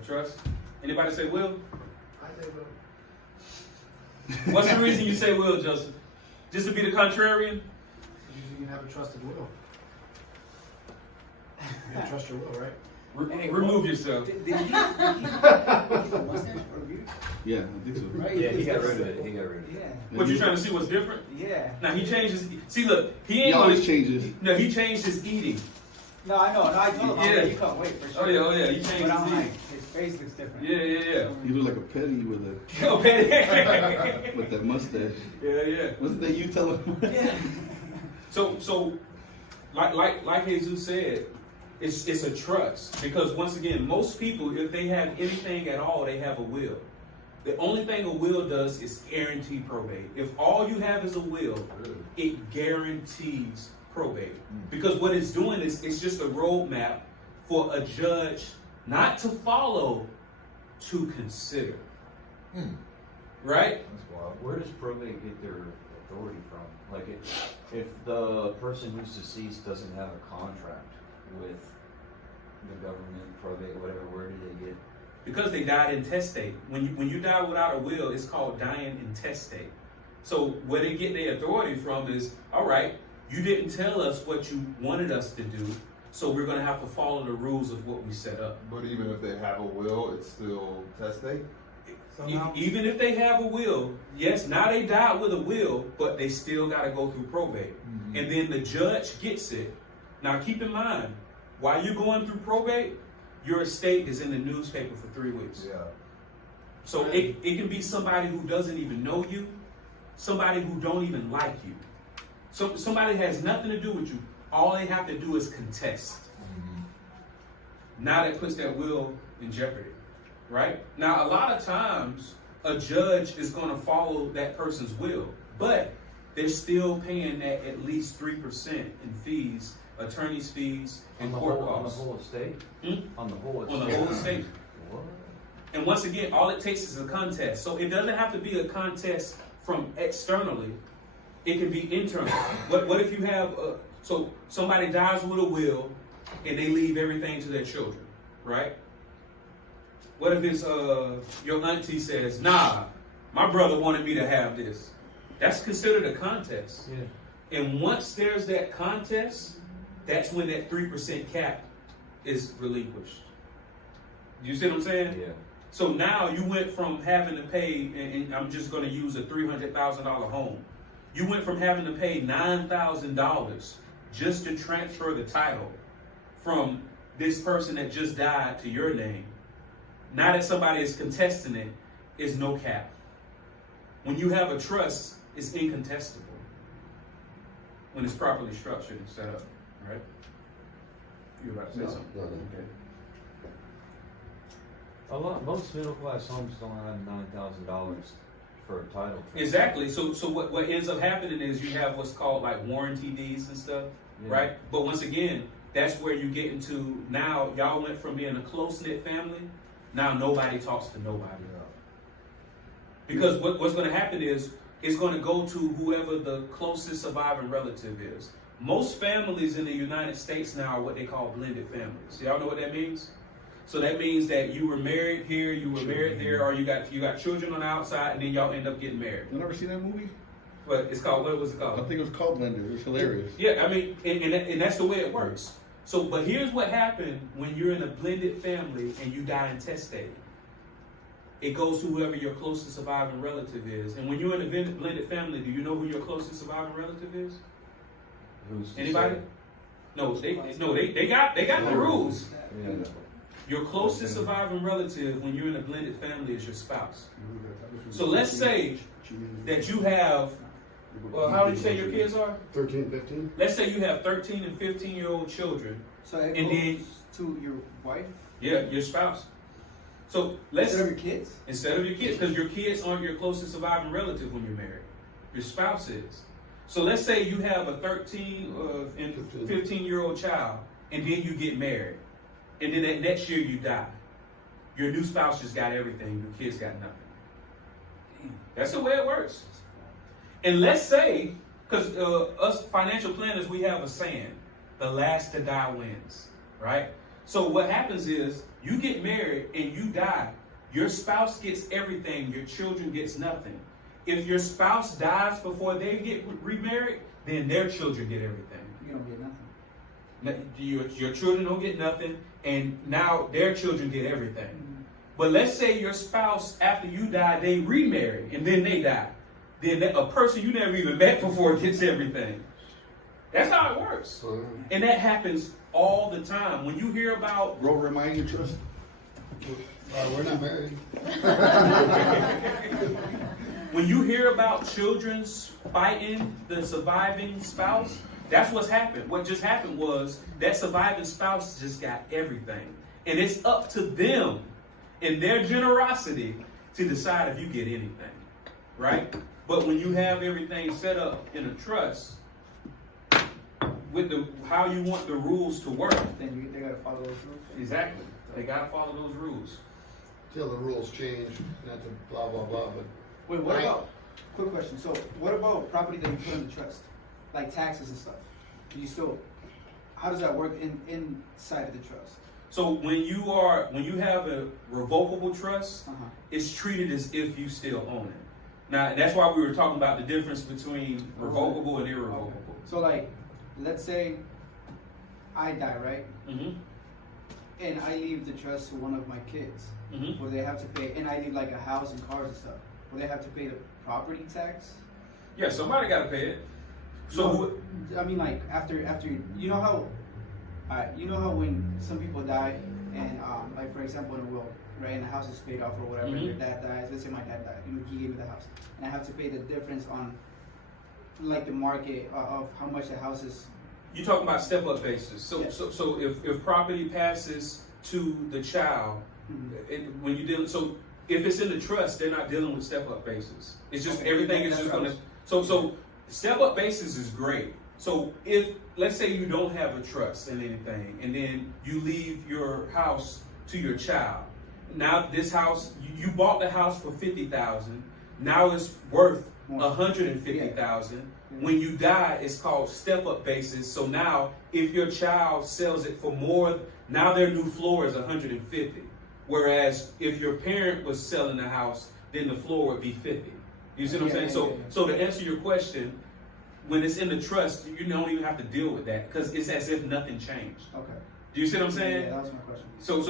A trust? Anybody say will? I say well. What's the reason you say will, Joseph? Just to be the contrarian? Usually you have a trusted will. You gotta trust your will, right? Remove yourself. Did he keep a mustache or a beard? Yeah, I think so. Right? Yeah, he got rid of it. He got rid of it. Yeah. What, you trying to see what's different? Yeah. Now he changed his. See, look, he He ain't always gonna- changes. No, he changed his eating. No, I know. No, I told him. Yeah. You can't wait for sure. Oh yeah, he changed But I'm his like, eating. his face looks different. Yeah. You look like a petty with Okay. with that mustache. Yeah. Wasn't that you telling him? Yeah. So, like Jesus said, it's a trust, because once again, most people, if they have anything at all, they have a will. The only thing a will does is guarantee probate. If all you have is a will, it guarantees probate. Because what it's doing is it's just a roadmap for a judge not to follow, to consider. Right? That's wild. Where does probate get their authority from? Like, if the person who's deceased doesn't have a contract with the government, probate, whatever, where do they get? Because they died intestate. When you die without a will, it's called dying intestate. So where they get their authority from is, all right, you didn't tell us what you wanted us to do, so we're going to have to follow the rules of what we set up. But even if they have a will, it's still testate? Even if they have a will, yes, now they died with a will, but they still got to go through probate. And then the judge gets it. Now keep in mind, while you're going through probate, your estate is in the newspaper for 3 weeks. Yeah. So it can be somebody who doesn't even know you, somebody who don't even like you. So somebody has nothing to do with you. All they have to do is contest. Now that puts that will in jeopardy, right? Now, a lot of times, a judge is going to follow that person's will, but they're still paying that at least 3% in fees, attorney's fees, and court costs. On the whole estate? On the whole estate? On the whole estate. What? And once again, all it takes is a contest. So it doesn't have to be a contest from externally. It can be internal. What if you have, so somebody dies with a will and they leave everything to their children, right? What if it's your auntie says, nah, my brother wanted me to have this. That's considered a contest. Yeah. And once there's that contest, that's when that 3% cap is relinquished. You see what I'm saying? Yeah. So now you went from having to pay, and I'm just going to use a $300,000 home. You went from having to pay $9,000 just to transfer the title from this person that just died to your name. Now that somebody is contesting it, is no cap. When you have a trust, it's incontestable. When it's properly structured and set up, right? You're about to say something. No. Okay. Most middle class homes don't have $9,000 for a title. Exactly. So what ends up happening is you have what's called like warranty deeds and stuff, Yeah. right? But once again, that's where you get into now. Y'all went from being a close-knit family. Now nobody talks to nobody. Because what's going to happen is it's going to go to whoever the closest surviving relative is. Most families in the United States now are what they call blended families. Y'all know what that means? So that means that you were married here, you were married there, or you got children on the outside, and then y'all end up getting married. You never seen that movie? But it's called, what was it I called? think it was called Blended. It was hilarious. Yeah, I mean, and that's the way it works. So, but here's what happened when you're in a blended family and you die intestate. It goes to whoever your closest surviving relative is. And when you're in a blended family, do you know who your closest surviving relative is? Who's to Anybody? say? No, they got the rules. Yeah. Your closest surviving relative when you're in a blended family is your spouse. So let's say that you have, well, how do you say your kids are? 13, 15? Let's say you have 13 and 15-year-old children. So it And goes then- to your wife Yeah, your spouse. So let's instead of your kids. instead of your kids, because your kids aren't your closest surviving relative when you're married. Your spouse is. So let's say you have a 13 and 15-year-old child, and then you get married, and then that next year you die. Your new spouse just got everything. Your kids got nothing. That's the way it works. And let's say, because us financial planners, we have a saying, the last to die wins, right? So what happens is, you get married and you die, your spouse gets everything, your children gets nothing. If your spouse dies before they get remarried, then their children get everything. You don't get nothing. Your children don't get nothing, and now their children get everything. But let's say your spouse, after you die, they remarry, and then they die. Then a person you never even met before gets everything. That's how it works. And that happens all the time. When you hear about... Rover, am I in your trust? We're not married. When you hear about children fighting the surviving spouse, that's what's happened. What just happened was that surviving spouse just got everything. And it's up to them in their generosity to decide if you get anything, right? But when you have everything set up in a trust, with how you want the rules to work. Then they gotta follow those rules. Exactly. They gotta follow those rules. Till the rules change, not to blah, blah, blah, but Wait, what Right. about? Quick question. So, what about property that you put in the trust, like taxes and stuff? Do you still? How does that work inside of the trust? So when you have a revocable trust, Uh-huh. it's treated as if you still own it. Now that's why we were talking about the difference between revocable and irrevocable. So, like, let's say I die, right? Mm-hmm. And I leave the trust to one of my kids. Mm-hmm. Will they have to pay? And I leave like a house and cars and stuff. Will they have to pay the property tax? Yeah, somebody got to pay it. So who, I mean, like after you know how when some people die and like for example in a will, right? And the house is paid off or whatever, and their dad dies. Let's say my dad died, he gave me the house, and I have to pay the difference on, like, the market of how much the house is. You're talking about step-up basis. So, Yes. so if property passes to the child, when you deal, so if it's in the trust, they're not dealing with step-up basis. It's just Okay. everything is That's just what I gonna. was- So step-up basis is great. So if let's say you don't have a trust in anything, and then you leave your house to your child. Now this house, you bought the house for $50,000. Now it's worth $150,000. When you die, it's called step-up basis. So now, if your child sells it for more, now their new floor is $150. Whereas if your parent was selling the house, then the floor would be $50. You see what I'm saying? So to answer your question, when it's in the trust, you don't even have to deal with that because it's as if nothing changed. Okay. Do you see what I'm saying? Yeah, that was my question. So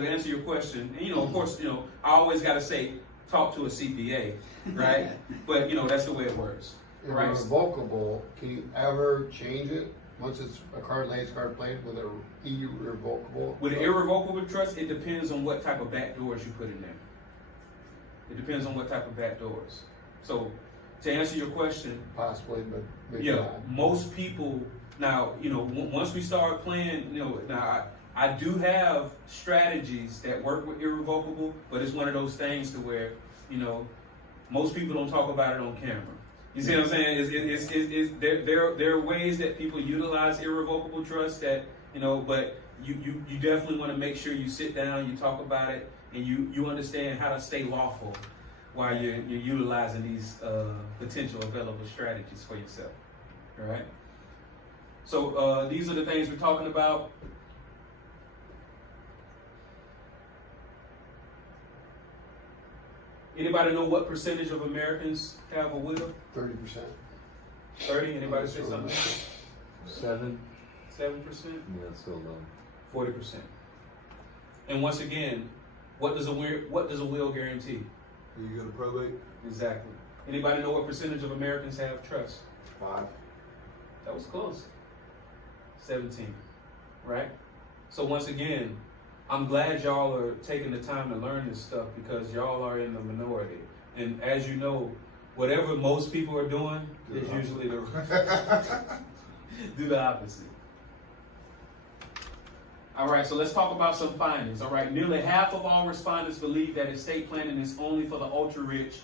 to answer your question, and of course, I always got to say, talk to a CPA, right? But that's the way it works. If Right. irrevocable, can you ever change it once it's a card lays, card played with a irrevocable? With an irrevocable trust, it depends on what type of back doors you put in there. It depends on what type of back doors. So to answer your question, Possibly, but maybe yeah, not. most people now, once we start playing, now I do have strategies that work with irrevocable, but it's one of those things to where, most people don't talk about it on camera. You see what I'm saying? There are ways that people utilize irrevocable trust that, but you definitely want to make sure you sit down, you talk about it, and you understand how to stay lawful while you're utilizing these potential available strategies for yourself. All right? So these are the things we're talking about. Anybody know what percentage of Americans have a will? 30%. 30? Anybody say something? 7. 7%? Yeah, so low. 40%. And once again, what does a will guarantee? Are you gonna probate? Exactly. Anybody know what percentage of Americans have trust? 5. That was close. 17. Right? So once again, I'm glad y'all are taking the time to learn this stuff because y'all are in the minority. And as you know, whatever most people are doing is usually do the opposite. All right, so let's talk about some findings. All right, nearly half of all respondents believe that estate planning is only for the ultra-rich,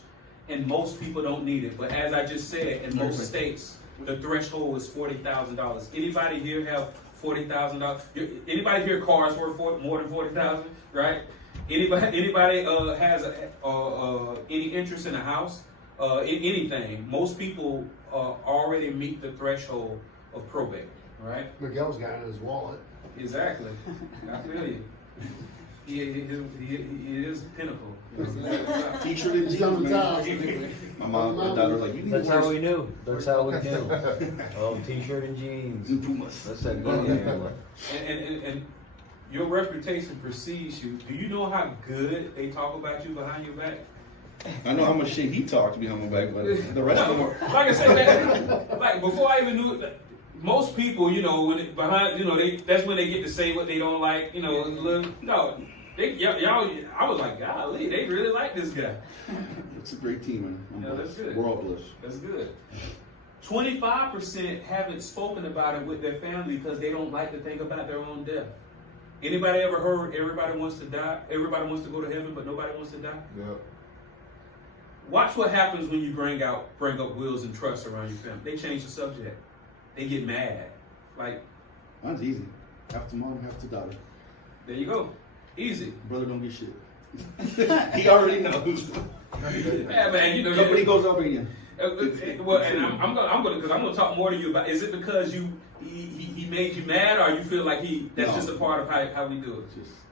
and most people don't need it. But as I just said, in most states, the threshold is $40,000. Anybody here have $40,000? Anybody here cars worth more than $40,000? Right? Anybody has any interest in a house? In anything? Most people already meet the threshold of probate. Right? Miguel's got it in his wallet. Exactly. I feel you. He is pinnacle. T-shirt and He's jeans, on the top. man. My daughter's like, you need That's to how wear we knew. That's how we knew. Oh, t-shirt and jeans. Pumas. That's that good area. And your reputation precedes you. Do you know how good they talk about you behind your back? I know how much shit he talked behind my back, but the rest of them are. Like I said, man, like before I even knew it, most people, that's when they get to say what they don't like. Y'all. I was like, golly, they really like this guy. It's a great team, man. I'm Yeah, that's blessed. good. We're all blessed. That's good. 25% haven't spoken about it with their family because they don't like to think about their own death. Anybody ever heard everybody wants to die? Everybody wants to go to heaven, but nobody wants to die? Yep. Watch what happens when you bring up wills and trusts around your family. They change the subject. They get mad. Like, Mine's easy. Half to mom, half to daughter. there you go. Easy. Brother don't get shit. He already knows. Yeah, man, Company goes up again. Well, and I'm gonna talk more to you about. Is it because he made you mad, or you feel like that's No. just a part of how we do it?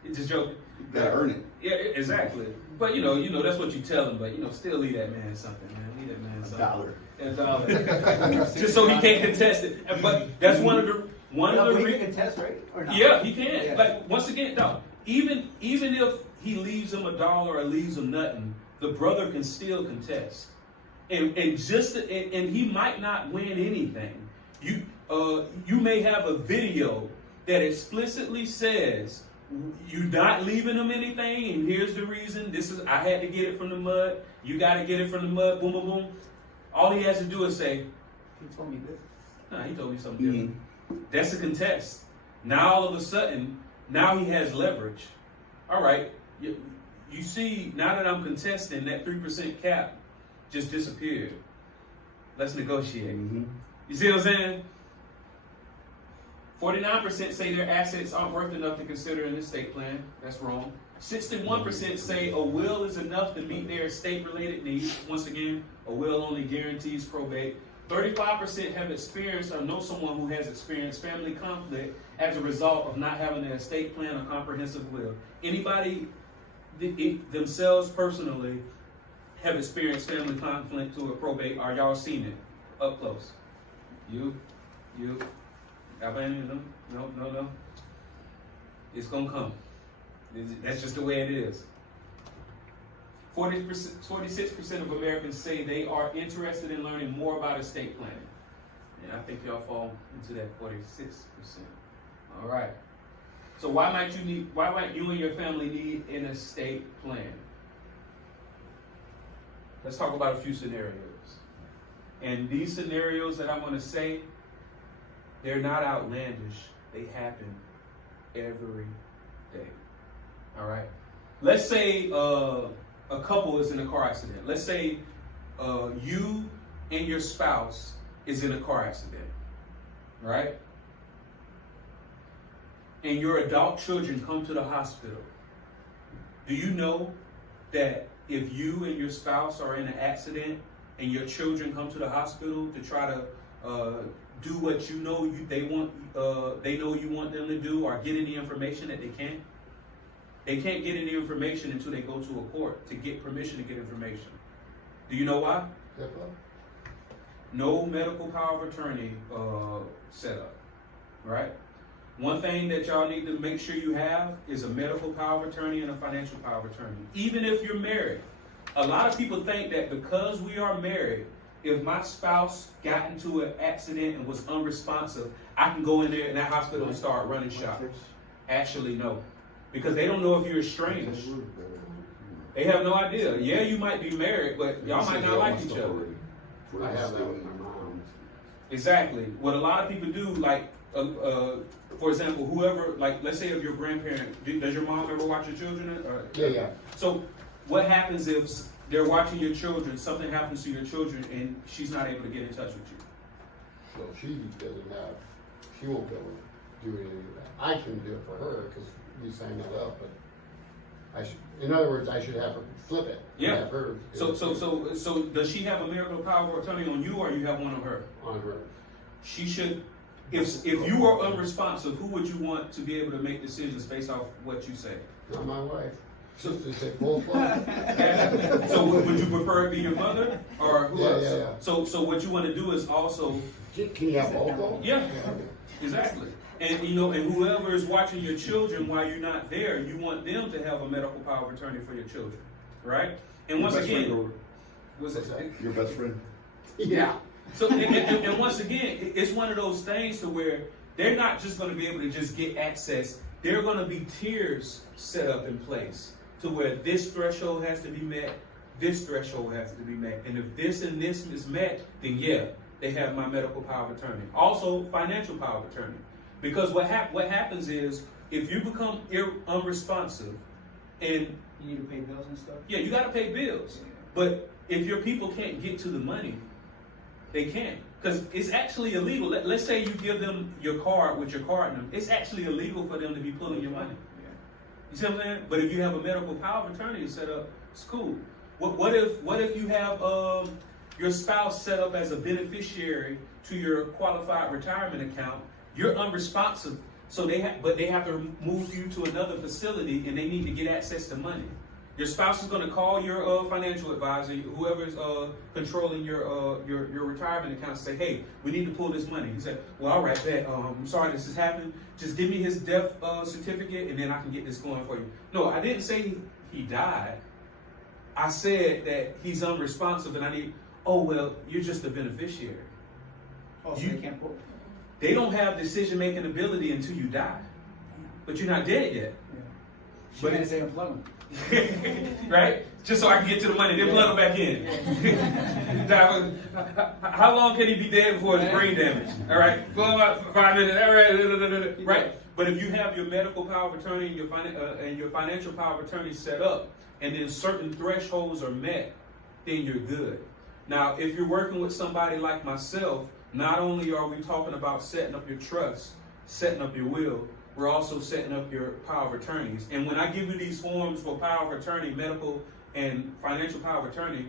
It's just joking. You gotta earn it. Yeah, exactly. But that's what you tell him. But still leave that man something, man. Leave that man something. $1. Just so he can't contest it. But that's one of the But he reasons. can contest, right? Or not? Yeah, he can. Yeah. Like once again, no. Even if he leaves him $1 or leaves him nothing, the brother can still contest. And he might not win anything. You may have a video that explicitly says you not leaving them anything, and here's the reason. I had to get it from the mud. You got to get it from the mud. Boom, boom, boom. All he has to do is say, He told me this. nah, he told me something different. That's a contest. Now all of a sudden, now he has leverage. All right, you see, now that I'm contesting, that 3% cap just disappeared. Let's negotiate. You see what I'm saying? 49% say their assets aren't worth enough to consider an estate plan. That's wrong. 61% say a will is enough to meet their estate-related needs. Once again, a will only guarantees probate. 35% have experienced or know someone who has experienced family conflict as a result of not having an estate plan or comprehensive will. Anybody themselves personally have experienced family conflict to a probate, or y'all seen it up close? You, Albania, no. It's gonna come. That's just the way it is. 46% of Americans say they are interested in learning more about estate planning. And I think y'all fall into that 46%. All right. So why might you and your family need an estate plan? Let's talk about a few scenarios. And these scenarios that I'm going to say, they're not outlandish. They happen every day. All right. Let's say a couple is in a car accident. Let's say you and your spouse is in a car accident, right? And your adult children come to the hospital. Do you know that if you and your spouse are in an accident and your children come to the hospital to try to do what you know they know you want them to do, or get any information that they can't? They can't get any information until they go to a court to get permission to get information. Do you know why? No medical power of attorney set up, right? One thing that y'all need to make sure you have is a medical power of attorney and a financial power of attorney. Even if you're married, a lot of people think that because we are married, if my spouse got into an accident and was unresponsive, I can go in there in that hospital and start running shop. Actually, no. Because they don't know if you're estranged. They have no idea. Yeah, you might be married, but y'all might not like each other. I have that with my mom. Exactly. What a lot of people do, like, for example, whoever, like, let's say if your grandparent, does your mom ever watch your children? Yeah. So what happens if they're watching your children, something happens to your children, and she's not able to get in touch with you? So she won't be able to do any of that. I can do it for her because we signed that up, but in other words, I should have her flip it. Yeah. Have her. So does she have a miracle power of attorney on you, or you have one on her? On her. She should. If you are unresponsive, who would you want to be able to make decisions based off what you say? Not my wife. Just say full flow. So would you prefer it be your mother or who else? Yeah. So what you want to do is also. Can you have both though? Yeah. Exactly. And and whoever is watching your children while you're not there, you want them to have a medical power of attorney for your children, right? And once again, what's that? Your best friend. Yeah. So and once again, it's one of those things to where they're not just going to be able to just get access. There are going to be tiers set up in place to where this threshold has to be met, this threshold has to be met, and if this and this is met, then yeah, they have my medical power of attorney. Also, financial power of attorney. Because what happens is, if you become unresponsive, and You need to pay bills and stuff? yeah, you got to pay bills. But if your people can't get to the money, they can't. Because it's actually illegal. Let's say you give them your card with your card number. It's actually illegal for them to be pulling your money. You see what I'm saying? But if you have a medical power of attorney set up, it's cool. What if you have your spouse set up as a beneficiary to your qualified retirement account? You're unresponsive, so they have to move you to another facility, and they need to get access to money. Your spouse is going to call your financial advisor, whoever is controlling your retirement account, and say, "Hey, we need to pull this money." He said, "Well, all right, bet. I'm sorry this has happened. Just give me his death certificate, and then I can get this going for you." No, I didn't say he died. I said that he's unresponsive, and I need. Oh well, you're just a beneficiary. Oh, so they can't pull? They don't have decision-making ability until you die. But you're not dead yet. Yeah. She didn't say unplug them. Right? Just so I can get to the money, then plug him back in. How long can he be dead before his brain damage? All right, go about 5 minutes. All right, right. But if you have your medical power of attorney and your financial power of attorney set up, and then certain thresholds are met, then you're good. Now, if you're working with somebody like myself, not only are we talking about setting up your trust, setting up your will, we're also setting up your power of attorneys. And when I give you these forms for power of attorney, medical and financial power of attorney,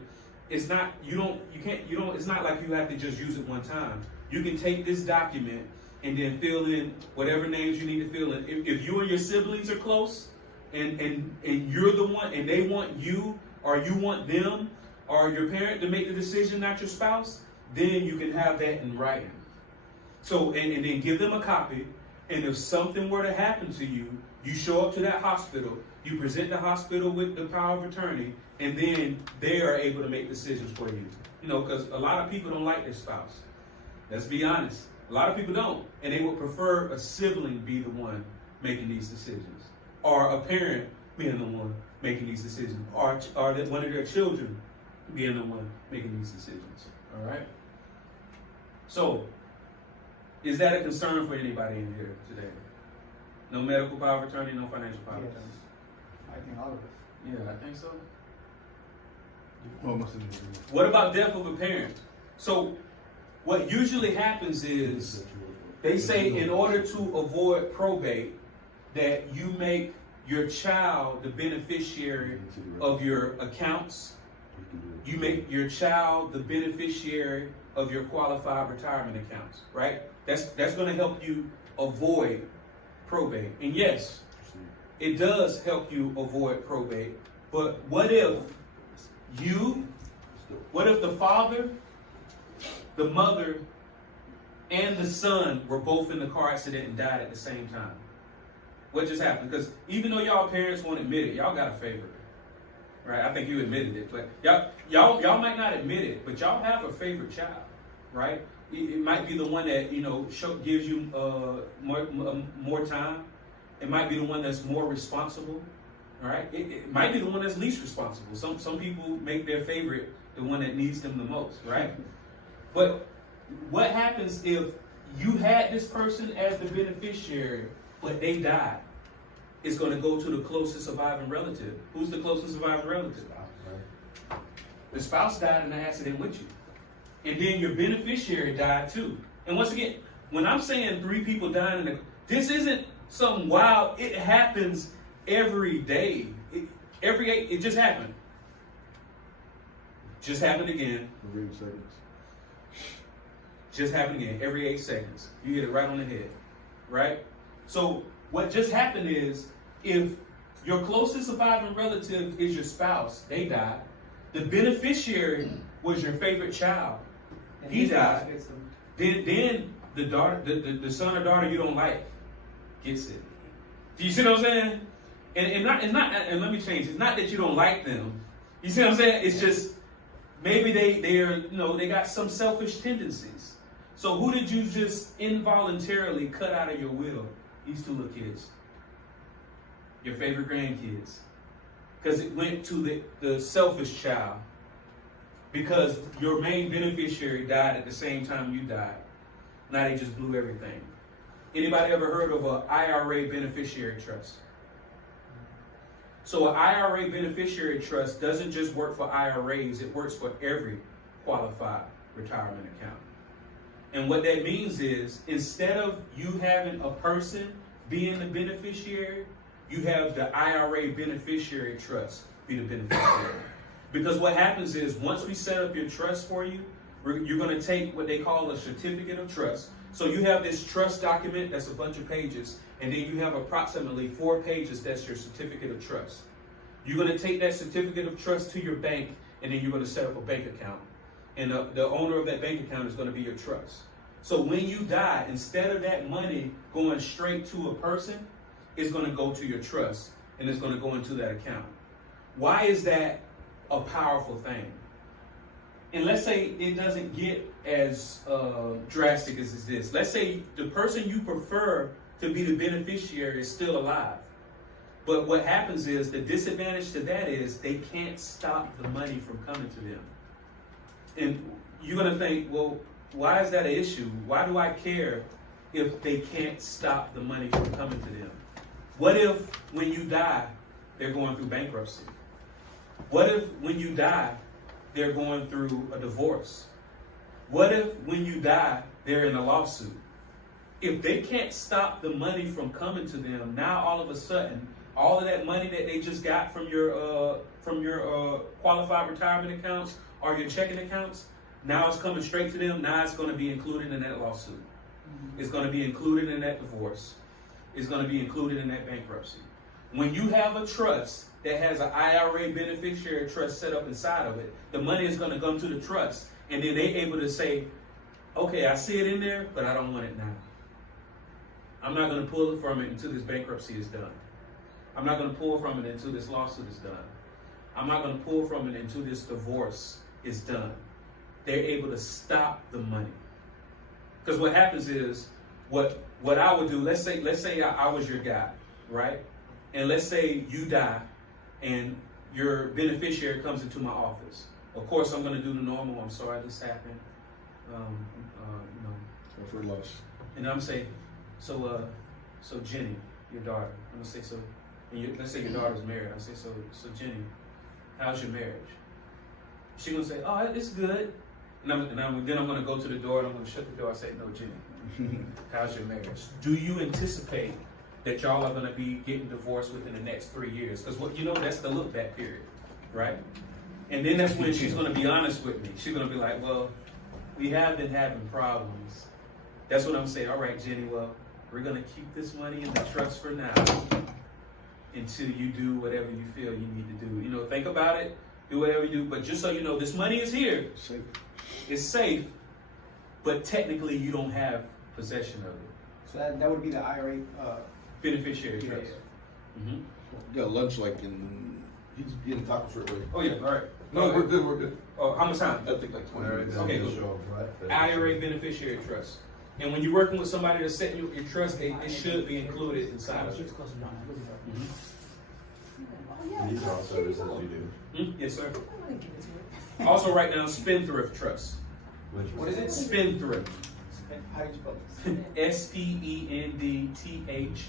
it's not it's not like you have to just use it one time. You can take this document and then fill in whatever names you need to fill in. If you and your siblings are close and you're the one and they want you or you want them or your parent to make the decision, not your spouse, then you can have that in writing. So, and then give them a copy. And if something were to happen to you, you show up to that hospital, you present the hospital with the power of attorney, and then they are able to make decisions for you. You know, because a lot of people don't like their spouse. Let's be honest. A lot of people don't. And they would prefer a sibling be the one making these decisions. Or a parent being the one making these decisions. Or that one of their children being the one making these decisions. All right? So, is that a concern for anybody in here today? No medical power of attorney, no financial power of Yes. attorney? I think all of us. Yeah, I think so. Well, most of them. What about death of a parent? So, what usually happens is they say in order to avoid probate, that you make your child the beneficiary of your accounts. You make your child the beneficiary of your qualified retirement accounts, right? That's going to help you avoid probate. And yes, it does help you avoid probate. But what if the father, the mother, and the son were both in the car accident and died at the same time? What just happened? Because even though y'all parents won't admit it, y'all got a favorite. Right? I think you admitted it. But y'all might not admit it, but y'all have a favorite child, right? It might be the one that, gives you more time. It might be the one that's more responsible, right? It might be the one that's least responsible. Some people make their favorite the one that needs them the most, right? But what happens if you had this person as the beneficiary, but they died? It's going to go to the closest surviving relative. Who's the closest surviving relative? The spouse died in an accident with you. And then your beneficiary died too. And once again, when I'm saying 3 people dying, this isn't something wild. It happens every day. It just happened. Just happened again. Every 8 seconds. Just happened again. Every 8 seconds. You hit it right on the head. Right? So what just happened is, if your closest surviving relative is your spouse, they died. The beneficiary was your favorite child. And He died. gets them. Then the daughter, the son or daughter you don't like, gets it. Do you see what I'm saying? And let me change. It's not that you don't like them. You see what I'm saying? It's just maybe they got some selfish tendencies. So who did you just involuntarily cut out of your will? These 2 little kids. Your favorite grandkids. Because it went to the selfish child. Because your main beneficiary died at the same time you died. Now they just blew everything. Anybody ever heard of an IRA beneficiary trust? So an IRA beneficiary trust doesn't just work for IRAs, it works for every qualified retirement account. And what that means is, instead of you having a person being the beneficiary, you have the IRA beneficiary trust be the beneficiary. Because what happens is, once we set up your trust for you, you're going to take what they call a certificate of trust. So you have this trust document that's a bunch of pages, and then you have approximately 4 pages that's your certificate of trust. You're going to take that certificate of trust to your bank, and then you're going to set up a bank account. And the owner of that bank account is going to be your trust. So when you die, instead of that money going straight to a person, it's going to go to your trust, and it's going to go into that account. Why is that a powerful thing? And let's say it doesn't get as drastic as this. Let's say the person you prefer to be the beneficiary is still alive. But what happens is, the disadvantage to that is they can't stop the money from coming to them. And you're gonna think, well, why is that an issue? Why do I care if they can't stop the money from coming to them? What if when you die, they're going through bankruptcy? What if when you die, they're going through a divorce? What if when you die, they're in a lawsuit? If they can't stop the money from coming to them, now all of a sudden, all of that money that they just got from your qualified retirement accounts or your checking accounts, now it's coming straight to them. Now it's going to be included in that lawsuit. It's going to be included in that divorce. It's going to be included in that bankruptcy. When you have a trust that has an IRA beneficiary trust set up inside of it, the money is going to come to the trust, and then they're able to say, okay, I see it in there, but I don't want it now. I'm not going to pull it from it until this bankruptcy is done. I'm not going to pull from it until this lawsuit is done. I'm not going to pull from it until this divorce is done. They're able to stop the money. Because what happens is, what I would do, let's say I was your guy, right? And let's say you die and your beneficiary comes into my office. Of course, I'm going to do the normal. I'm sorry this happened. For loss. And I'm saying, so Jenny, your daughter. I'm gonna say so. And let's say your daughter's married. I say so Jenny, how's your marriage? She's gonna say, oh, it's good. Then I'm gonna go to the door and I'm gonna shut the door. I say, no, Jenny, how's your marriage? Do you anticipate that y'all are gonna be getting divorced within the next 3 years? Because that's the look back period, right? And then that's when she's gonna be honest with me. She's gonna be like, well, we have been having problems. That's what I'm saying. All right, Jenny, well, we're going to keep this money in the trust for now until you do whatever you feel you need to do. Think about it, do whatever you do. But just so you know, this money is here. Safe. It's safe, but technically you don't have possession of it. So that would be the IRA Beneficiary trust. Yeah. Got lunch he's getting tacos right away. Oh, yeah, all right. No, we're good. Oh, how much time? I think like 20 minutes. Okay, good. IRA beneficiary trust. And when you're working with somebody that's setting your trust, it should be included inside of it. These are all services you do. Yes, sir. Also write down spendthrift trust. What is it? Spendthrift. How do you spell this? SPENDTHRIFT.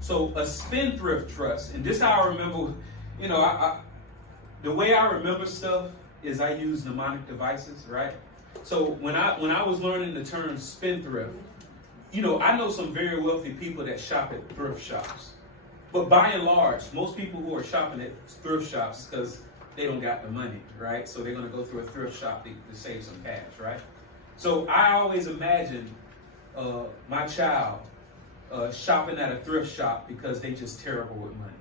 So a spendthrift trust, and this is how I remember, the way I remember stuff is I use mnemonic devices, right? So when I was learning the term spendthrift, I know some very wealthy people that shop at thrift shops. But by and large, most people who are shopping at thrift shops because they don't got the money, right? So they're going to go through a thrift shop to save some cash, right? So I always imagine my child shopping at a thrift shop because they just terrible with money.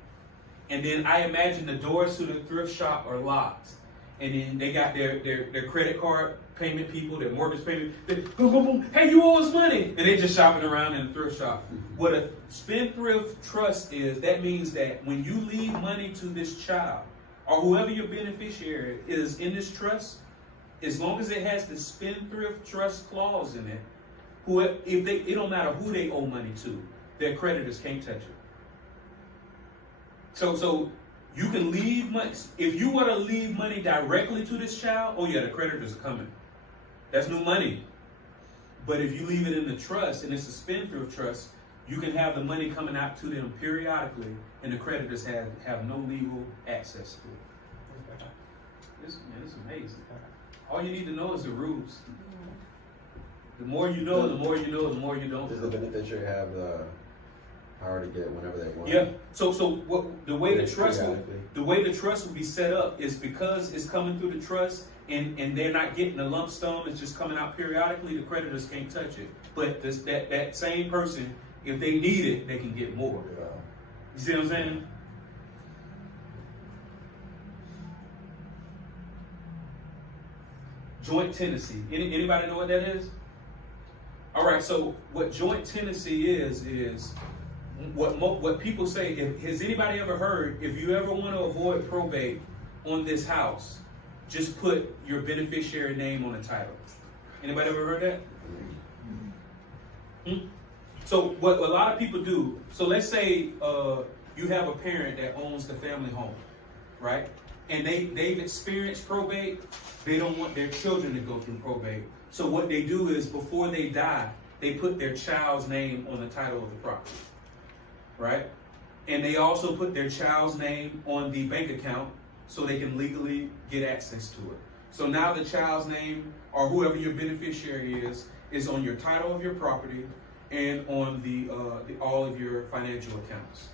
And then I imagine the doors to the thrift shop are locked. And then they got their credit card payment people, their mortgage payment. Boom, boom, boom. Hey, you owe us money. And they're just shopping around in a thrift shop. What a spendthrift trust is, that means that when you leave money to this child, or whoever your beneficiary is in this trust, as long as it has the spendthrift trust clause in it, it don't matter who they owe money to, their creditors can't touch it. So you can leave money. If you were to leave money directly to this child, oh yeah, the creditors are coming. That's new money. But if you leave it in the trust, and it's a spendthrift trust, you can have the money coming out to them periodically, and the creditors have no legal access to it. This is amazing. All you need to know is the rules. The more you know, the more you know, the more you don't. Does the beneficiary have the power to get whenever they want? Yeah. So the way the trust will be set up is because it's coming through the trust, and they're not getting a lump sum. It's just coming out periodically. The creditors can't touch it. But that same person, if they need it, they can get more. You see what I'm saying? Joint tenancy. Anybody know what that is? All right. So what joint tenancy is what people say. Has anybody ever heard, if you ever want to avoid probate on this house, just put your beneficiary name on the title? Anybody ever heard that? So what a lot of people do, so let's say you have a parent that owns the family home, right? And they've experienced probate. They don't want their children to go through probate. So what they do is before they die, they put their child's name on the title of the property, right? And they also put their child's name on the bank account so they can legally get access to it. So now the child's name, or whoever your beneficiary is on your title of your property and on the all of your financial accounts.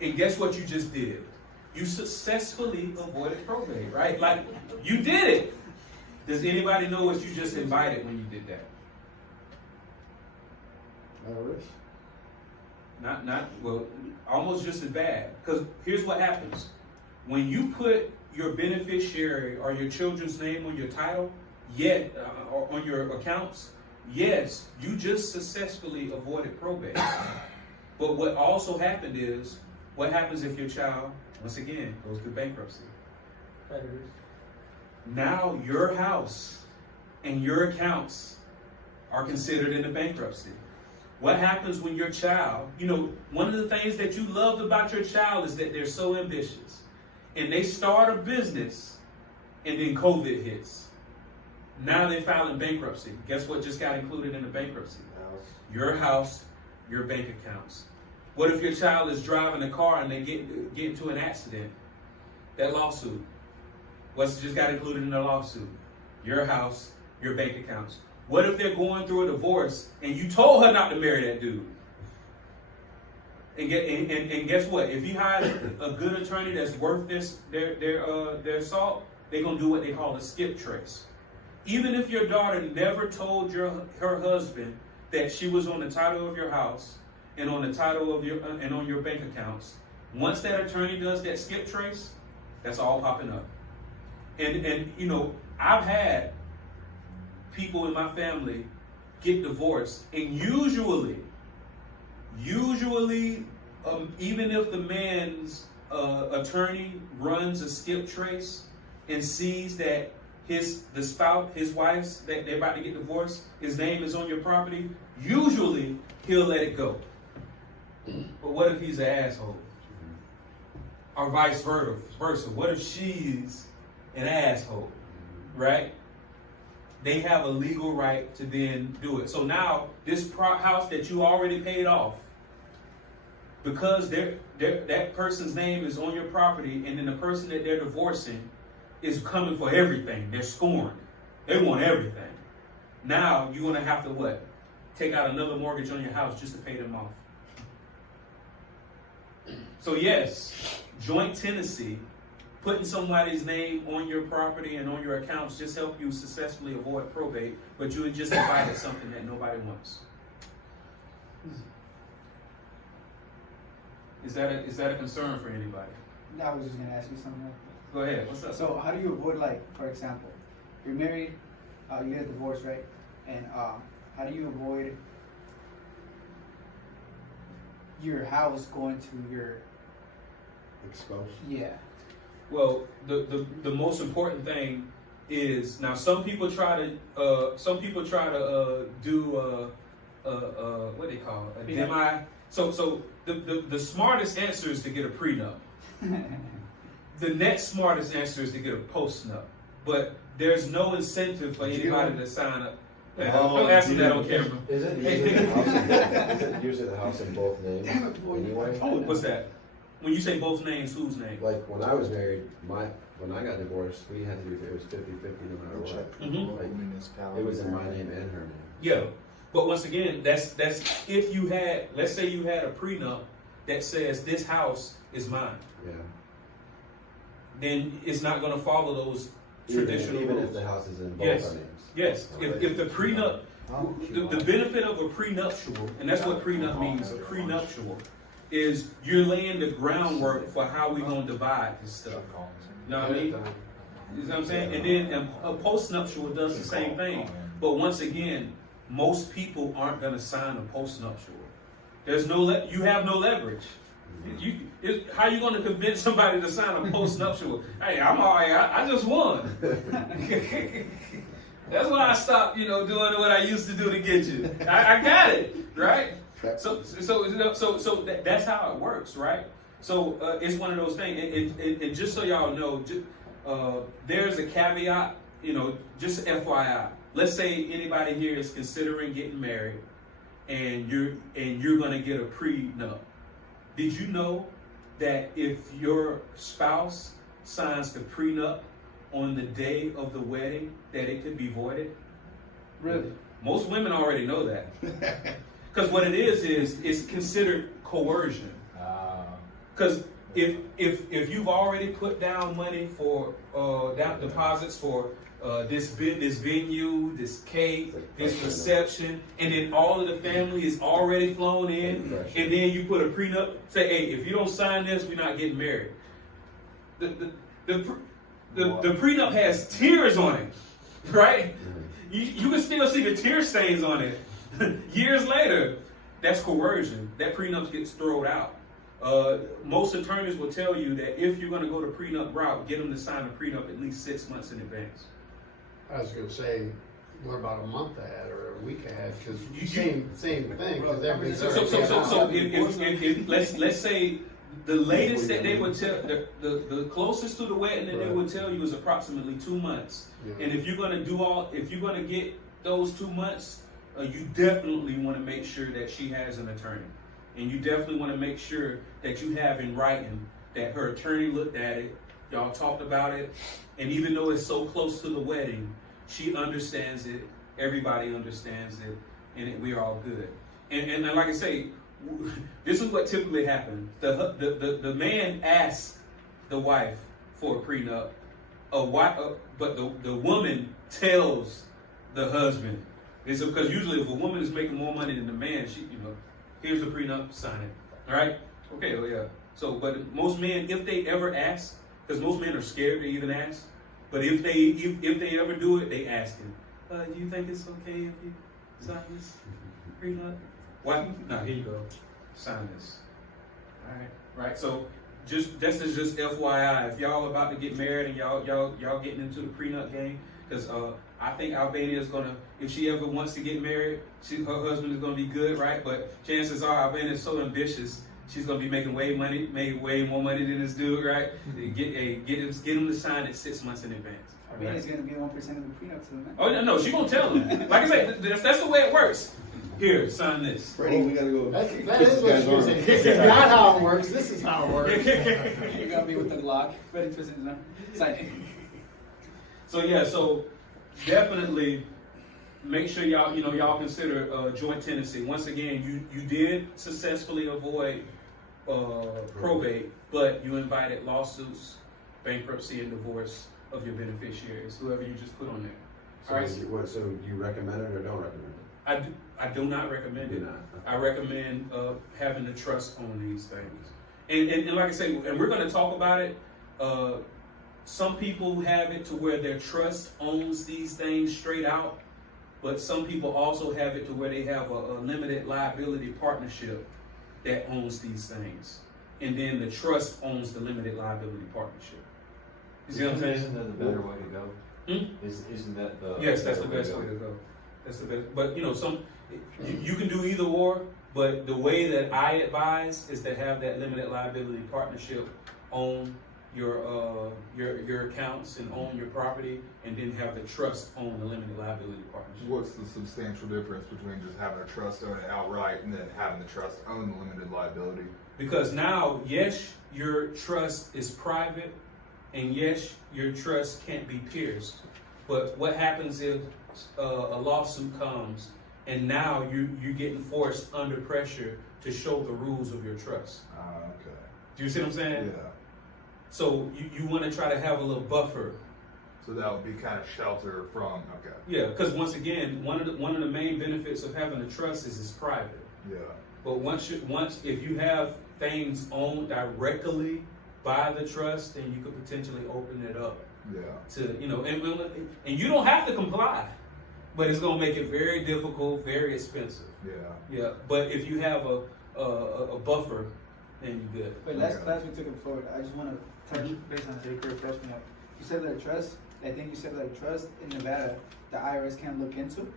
And guess what you just did? You successfully avoided probate, right? Like, you did it. Does anybody know what you just invited when you did that? Well, almost just as bad. Because here's what happens. When you put your beneficiary or your children's name on your title, or on your accounts, yes, you just successfully avoided probate. But what also happened is, what happens if your child, once again, goes through bankruptcy? Creditors. Now your house and your accounts are considered in the bankruptcy. What happens when your child, one of the things that you loved about your child is that they're so ambitious. And they start a business, and then COVID hits. Now they're filing bankruptcy. Guess what just got included in the bankruptcy? Your house, your bank accounts. What if your child is driving a car and they get into an accident? That lawsuit. What's just got included in the lawsuit? Your house, your bank accounts. What if they're going through a divorce and you told her not to marry that dude? And guess what? If you hire a good attorney that's worth their salt, they're gonna do what they call a skip trace. Even if your daughter never told her husband that she was on the title of your house and on the title of and on your bank accounts, once that attorney does that skip trace, that's all popping up. And I've had people in my family get divorced, and usually, even if the man's attorney runs a skip trace and sees that his wife's, that they're about to get divorced, his name is on your property, usually he'll let it go. But what if he's an asshole? Or vice versa? What if she's an asshole, right? They have a legal right to then do it. So now this house that you already paid off, because that person's name is on your property, and then the person that they're divorcing is coming for everything. They're scorned. They want everything. Now you're gonna have to what? Take out another mortgage on your house just to pay them off. So yes, joint tenancy, putting somebody's name on your property and on your accounts just help you successfully avoid probate, but you just invited something that nobody wants. Is that a concern for anybody? I was just gonna ask you something. Go ahead. What's up? So how do you avoid, like, for example, you're married, you get divorced, right? And how do you avoid your house going to your Exposed. Yeah. Well, the most important thing is, now some people try to do what they call it, a demi. So the smartest answer is to get a prenup. The next smartest answer is to get a postnup. But there's no incentive for anybody to sign up. Don't ask me that on camera. Is it usually the house in both names anyway? What's that? When you say both names, whose name? Like when I was married, when I got divorced, we had to do it was 50-50 no matter what. Mhm. Like, it was in my name and her name. Yeah, but once again, that's if you had, let's say you had a prenup that says this house is mine, Yeah. then it's not going to follow those traditional even rules. if the house is in both Yes. our names. Yes, if the prenup, the benefit of a prenuptial, and that's what prenup means, a prenuptial, is you're laying the groundwork for how we're going to divide this stuff. You know what I mean? You know what I'm saying? And then a postnuptial does the same thing. But once again, most people aren't going to sign a postnuptial. There's you have no leverage. How are you going to convince somebody to sign a postnuptial? Hey, I'm all right. I just won. That's why I stopped, doing what I used to do to get you. I got it, right? That's how it works, right? So it's one of those things. And just so y'all know, there's a caveat. You know, just FYI. Let's say anybody here is considering getting married, and you're gonna get a prenup. Did you know that if your spouse signs the prenup on the day of the wedding, that it could be voided? Really? Most women already know that. Because what it is it's considered coercion. Because if you've already put down money for down deposits for this venue, this cake, this reception, and then all of the family is already flown in, and then you put a prenup, say, hey, if you don't sign this, we're not getting married. The prenup has tears on it, right? You can still see the tear stains on it. Years later, that's coercion. That prenup gets thrown out. Most attorneys will tell you that if you're going to go the prenup route, get them to sign a prenup at least 6 months in advance. I was gonna say, what about a month ahead or a week ahead? Because same thing. Because everybody's So if let's say the latest that they would tell, the closest to the wedding that they would tell you is approximately 2 months. Yeah. And if you're gonna get those 2 months, you definitely want to make sure that she has an attorney, and you definitely want to make sure that you have in writing that her attorney looked at it, y'all talked about it, and even though it's so close to the wedding, she understands it, everybody understands it, and we're all good. And like I say, this is what typically happens. The man asks the wife for a prenup, but the woman tells the husband. It's because usually if a woman is making more money than the man, here's the prenup, sign it. All right? Okay, well, yeah. So, but most men, if they ever ask, because most men are scared to even ask, but if they ever do it, they ask him, do you think it's okay if you sign this prenup? Why? No, here you go. Sign this. All right? Right? So, this is just FYI. If y'all about to get married and y'all getting into the prenup game, because I think Albania is gonna, if she ever wants to get married, her husband is gonna be good, right? But chances are Albania is so ambitious, she's gonna be making way more money than this dude, right? Get him to sign it 6 months in advance. Albania's gonna give 1% of the prenup to the man. Oh no, she gonna tell him. Like I said, that's the way it works. Here, sign this. Freddie, we gotta go. That is what she said. This is not how it works. This is how it works. You're gonna be with the Glock, ready to sign it. So definitely make sure y'all consider joint tenancy. Once again, you did successfully avoid probate, but you invited lawsuits, bankruptcy, and divorce of your beneficiaries, whoever you just put on there. So, All right. So you recommend it or don't recommend it? I do not recommend it. Do not. I recommend having the trust on these things. And like I say, and we're going to talk about it. Some people have it to where their trust owns these things straight out, but some people also have it to where they have a limited liability partnership that owns these things. And then the trust owns the limited liability partnership. You see what I'm saying? Isn't that the better way to go? Isn't that the Yes, that's the best way to go. That's the best. But you can do either or, but the way that I advise is to have that limited liability partnership own your accounts and own your property, and then have the trust own the limited liability partnership. What's the substantial difference between just having a trust own it outright and then having the trust own the limited liability? Because now, yes, your trust is private, and yes, your trust can't be pierced. But what happens if a lawsuit comes and now you're getting forced under pressure to show the rules of your trust? Okay. Do you see what I'm saying? Yeah. So you want to try to have a little buffer. So that would be kind of shelter from, okay. Yeah, because once again, one of the main benefits of having a trust is it's private. Yeah. But if you have things owned directly by the trust, then you could potentially open it up Yeah. to, and you don't have to comply, but it's going to make it very difficult, very expensive. Yeah. Yeah, but if you have a buffer, then you're good. But last class we took it forward. I just want to touch based on J. Kerr fresh me up. You said that a trust. I think you said that a trust in Nevada, the IRS can't look into.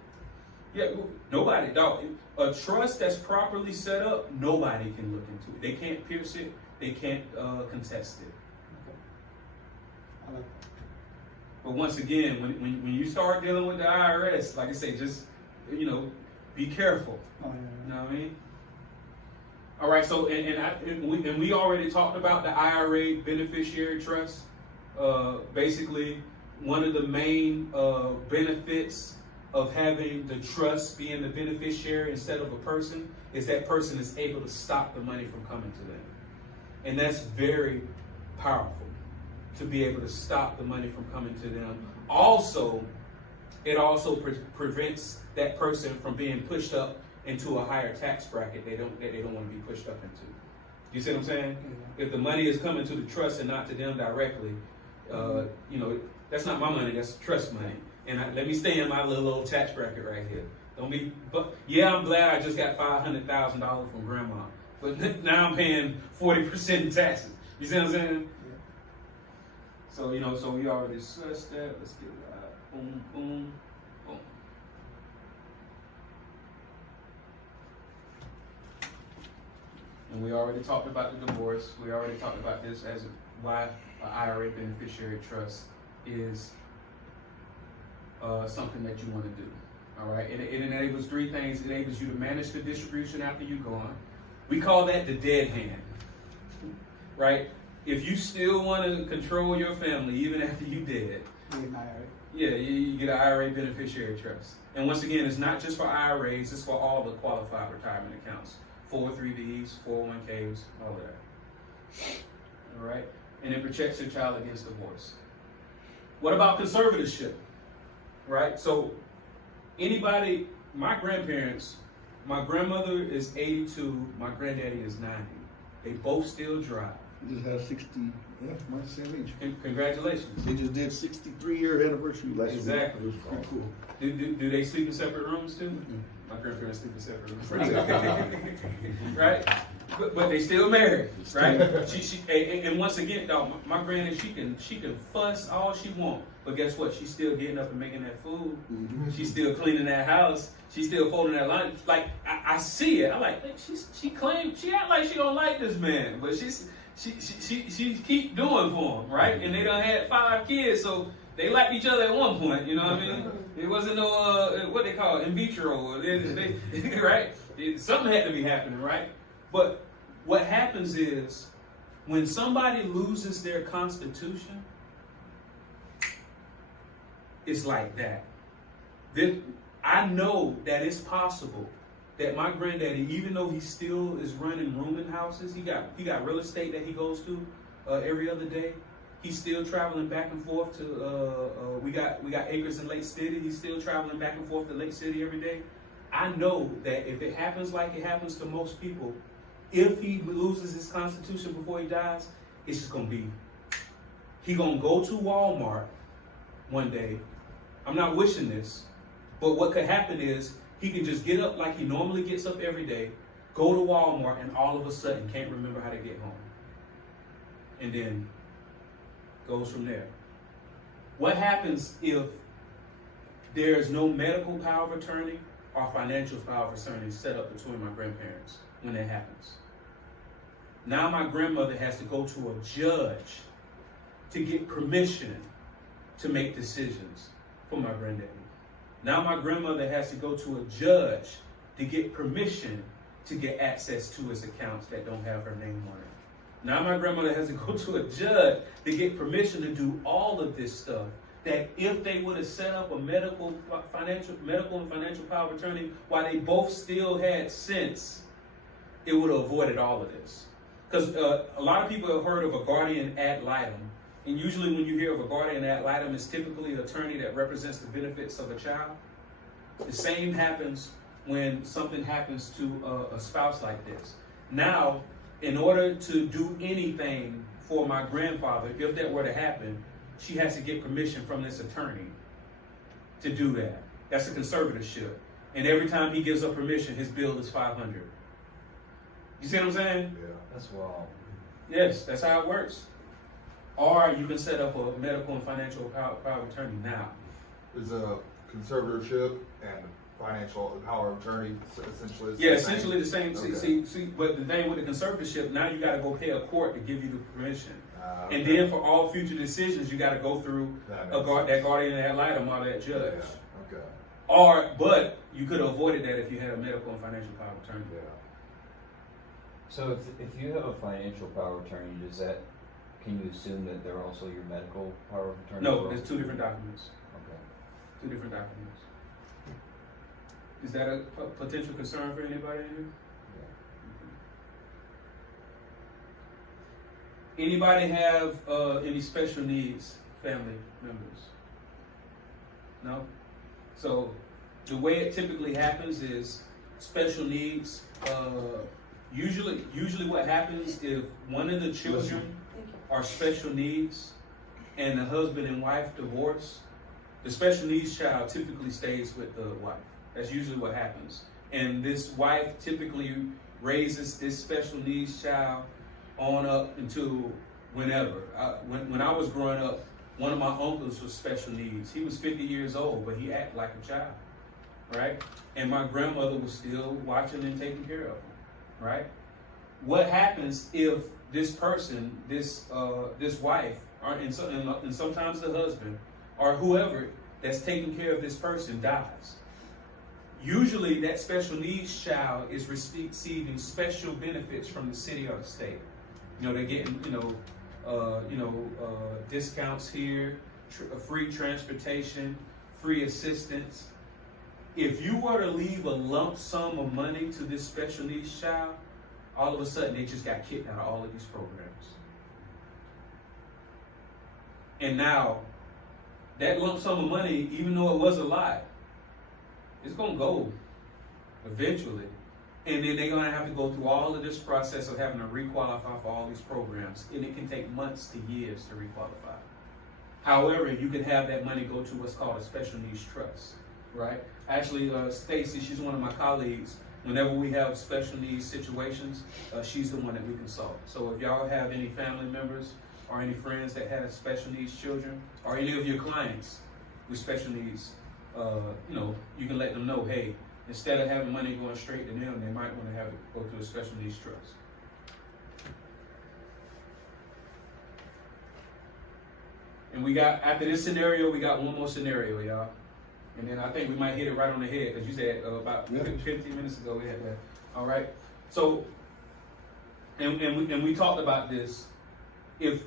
Yeah, nobody, dog. A trust that's properly set up, nobody can look into it. They can't pierce it. They can't contest it. I like that. But once again, when you start dealing with the IRS, like I say, just, be careful. Oh, You know what I mean? All right, so and we already talked about the IRA beneficiary trust. Basically, one of the main benefits of having the trust being the beneficiary instead of a person is that person is able to stop the money from coming to them. And that's very powerful, to be able to stop the money from coming to them. Also, it also prevents that person from being pushed up into a higher tax bracket they don't want to be pushed up into. You see what I'm saying? If the money is coming to the trust and not to them directly, that's not my money, that's trust money. And let me stay in my little old tax bracket right here. But yeah, I'm glad I just got $500,000 from grandma. But now I'm paying 40% in taxes. You see what I'm saying? So, so we already discussed that. Let's get it out. Boom, boom, boom. And we already talked about the divorce. We already talked about this as why an IRA beneficiary trust is something that you want to do. All right, it enables three things. It enables you to manage the distribution after you're gone. We call that the dead hand, right? If you still want to control your family even after you're dead, you get an IRA beneficiary trust. And once again, it's not just for IRAs, it's for all the qualified retirement accounts. 403Bs, 401Ks, all that. All right? And it protects your child against divorce. What about conservatorship? Right? So, anybody, my grandparents, my grandmother is 82, my granddaddy is 90. They both still drive. You just had 60, my same age. Congratulations. They just did 63-year anniversary last week. Exactly. It was pretty cool. Do they sleep in separate rooms too? Mm-hmm. My grandparents sleep in separate rooms. Right? But they still married, right? And once again, dog, my granny, she can fuss all she want, but guess what? She's still getting up and making that food. Mm-hmm. She's still cleaning that house. She's still folding that laundry. Like I see it. I like she claims she act like she don't like this man, but she keep doing for him, right? And they done had 5 kids, so they liked each other at one point. You know what I mean? It wasn't no what they call it, in vitro, right? Something had to be happening, right? But what happens is when somebody loses their constitution, it's like that. I know that it's possible that my granddaddy, even though he still is running rooming houses, he got real estate that he goes to every other day. He's still traveling back and forth to we got acres in Lake City. He's still traveling back and forth to Lake City every day. I know that if it happens like it happens to most people, if he loses his constitution before he dies, it's just gonna be, he gonna go to Walmart one day. I'm not wishing this, but what could happen is he can just get up like he normally gets up every day, go to Walmart, and all of a sudden can't remember how to get home. And then goes from there. What happens if there's no medical power of attorney or financial power of attorney set up between my grandparents when that happens? Now my grandmother has to go to a judge to get permission to make decisions for my granddaddy. Now my grandmother has to go to a judge to get permission to get access to his accounts that don't have her name on it. Now my grandmother has to go to a judge to get permission to do all of this stuff. That if they would have set up a medical and financial power of attorney while they both still had sense, it would have avoided all of this. Because a lot of people have heard of a guardian ad litem. And usually when you hear of a guardian ad litem, it's typically an attorney that represents the benefits of a child. The same happens when something happens to a spouse like this. Now, in order to do anything for my grandfather, if that were to happen, she has to get permission from this attorney to do that. That's a conservatorship. And every time he gives her permission, his bill is $500. You see what I'm saying? Yeah. That's wild. Yes, that's how it works. Or you can set up a medical and financial power of attorney now. Is conservatorship and financial power of attorney essentially. Is Yeah, the same? essentially the same. Okay. See, but the thing with the conservatorship, now you got to go pay a court to give you the permission. Okay. And then for all future decisions, you got to go through That that makes guardian ad litem or that judge. Yeah, okay. But you could have avoided that if you had a medical and financial power of attorney. Yeah. So if you have a financial power of attorney, can you assume that they're also your medical power of attorney? as No, well? there's two different documents. Okay. Two different documents. Is that a potential concern for anybody in here? Yeah. Anybody have any special needs family members? No? So the way it typically happens is special needs, usually what happens if one of the children are special needs and the husband and wife divorce, the special needs child typically stays with the wife. That's usually what happens. And this wife typically raises this special needs child on up until whenever. When I was growing up, one of my uncles was special needs. He was 50 years old, but he acted like a child, right? And my grandmother was still watching and taking care of him, right? What happens if this person, this wife, and sometimes the husband, or whoever that's taking care of this person dies? Usually that special needs child is receiving special benefits from the city or the state. You know, they're getting, discounts here, free transportation, free assistance. If you were to leave a lump sum of money to this special needs child, all of a sudden they just got kicked out of all of these programs. And now, that lump sum of money, even though it was a lot, it's gonna go eventually. And then they're gonna have to go through all of this process of having to requalify for all these programs. And it can take months to years to requalify. However, you can have that money go to what's called a special needs trust, right? Actually, Stacy, she's one of my colleagues. Whenever we have special needs situations, she's the one that we consult. So if y'all have any family members or any friends that have special needs children, or any of your clients with special needs, you can let them know, hey, instead of having money going straight to them, they might want to have it go to a special needs trust. And we got, after this scenario, we got one more scenario, y'all. And then I think we might hit it right on the head, because you said about 15 minutes ago we had that. All right. So, and we talked about this. If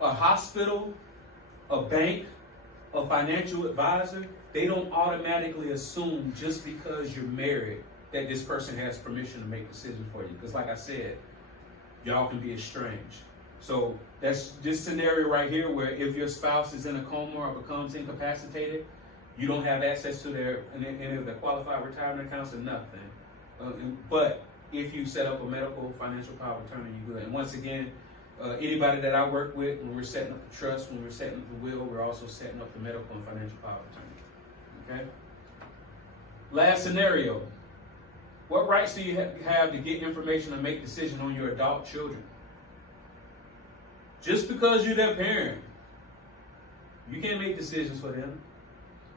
a hospital, a bank, a financial advisor, they don't automatically assume just because you're married that this person has permission to make decisions for you. Because like I said, y'all can be estranged. So that's this scenario right here where if your spouse is in a coma or becomes incapacitated, you don't have access to any of their qualified retirement accounts or nothing. But if you set up a medical financial power of attorney, you good. And once again, anybody that I work with, when we're setting up the trust, when we're setting up the will, we're also setting up the medical and financial power of attorney. Okay? Last scenario. What rights do you have to get information and make decisions on your adult children? Just because you're their parent, you can't make decisions for them.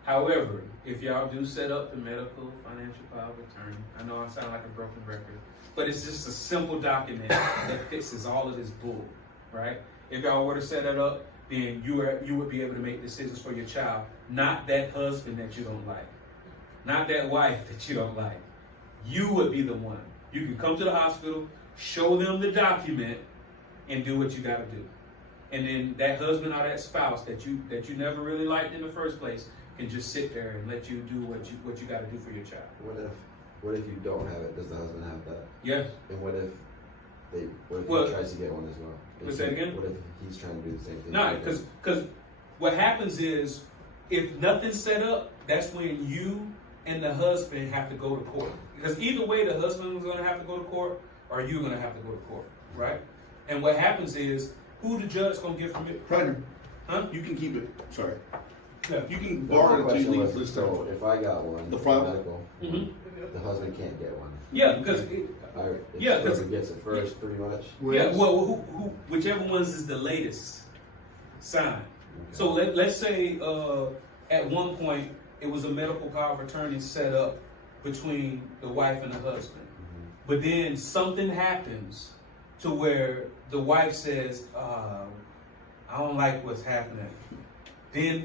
However, if y'all do set up the medical financial power of attorney, I know I sound like a broken record, but it's just a simple document that fixes all of this bull, right? If y'all were to set it up, then you would be able to make decisions for your child, not that husband that you don't like, not that wife that you don't like. You would be the one. You can come to the hospital, show them the document, and do what you got to do. And then that husband or that spouse that you never really liked in the first place can just sit there and let you do what you got to do for your child. What if you don't have it? Does the husband have that? Yes. And what if he tries to get one as well? What's that again? What if he's trying to do the same thing? No, because what happens is if nothing's set up, that's when you and the husband have to go to court. Because either way, the husband is going to have to go to court, or you're going to have to go to court, right? And what happens is, who the judge going to give from it? Partner, Huh? you can keep it. Sorry. Yeah. You can My borrow it until you question leave. was, so if I got one, The father? medical, the husband can't get one. Yeah, because Whoever gets it first, pretty much. whichever ones is the latest sign. So let's say at one point, it was a medical power of attorney set up between the wife and the husband. But then something happens to where the wife says, I don't like what's happening. Then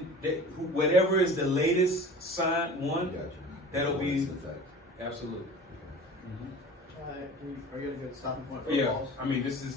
whatever is the latest signed one, Gotcha. that'll be That's the fact. absolutely. Are you at a good stopping point for Yeah, calls? I mean, this is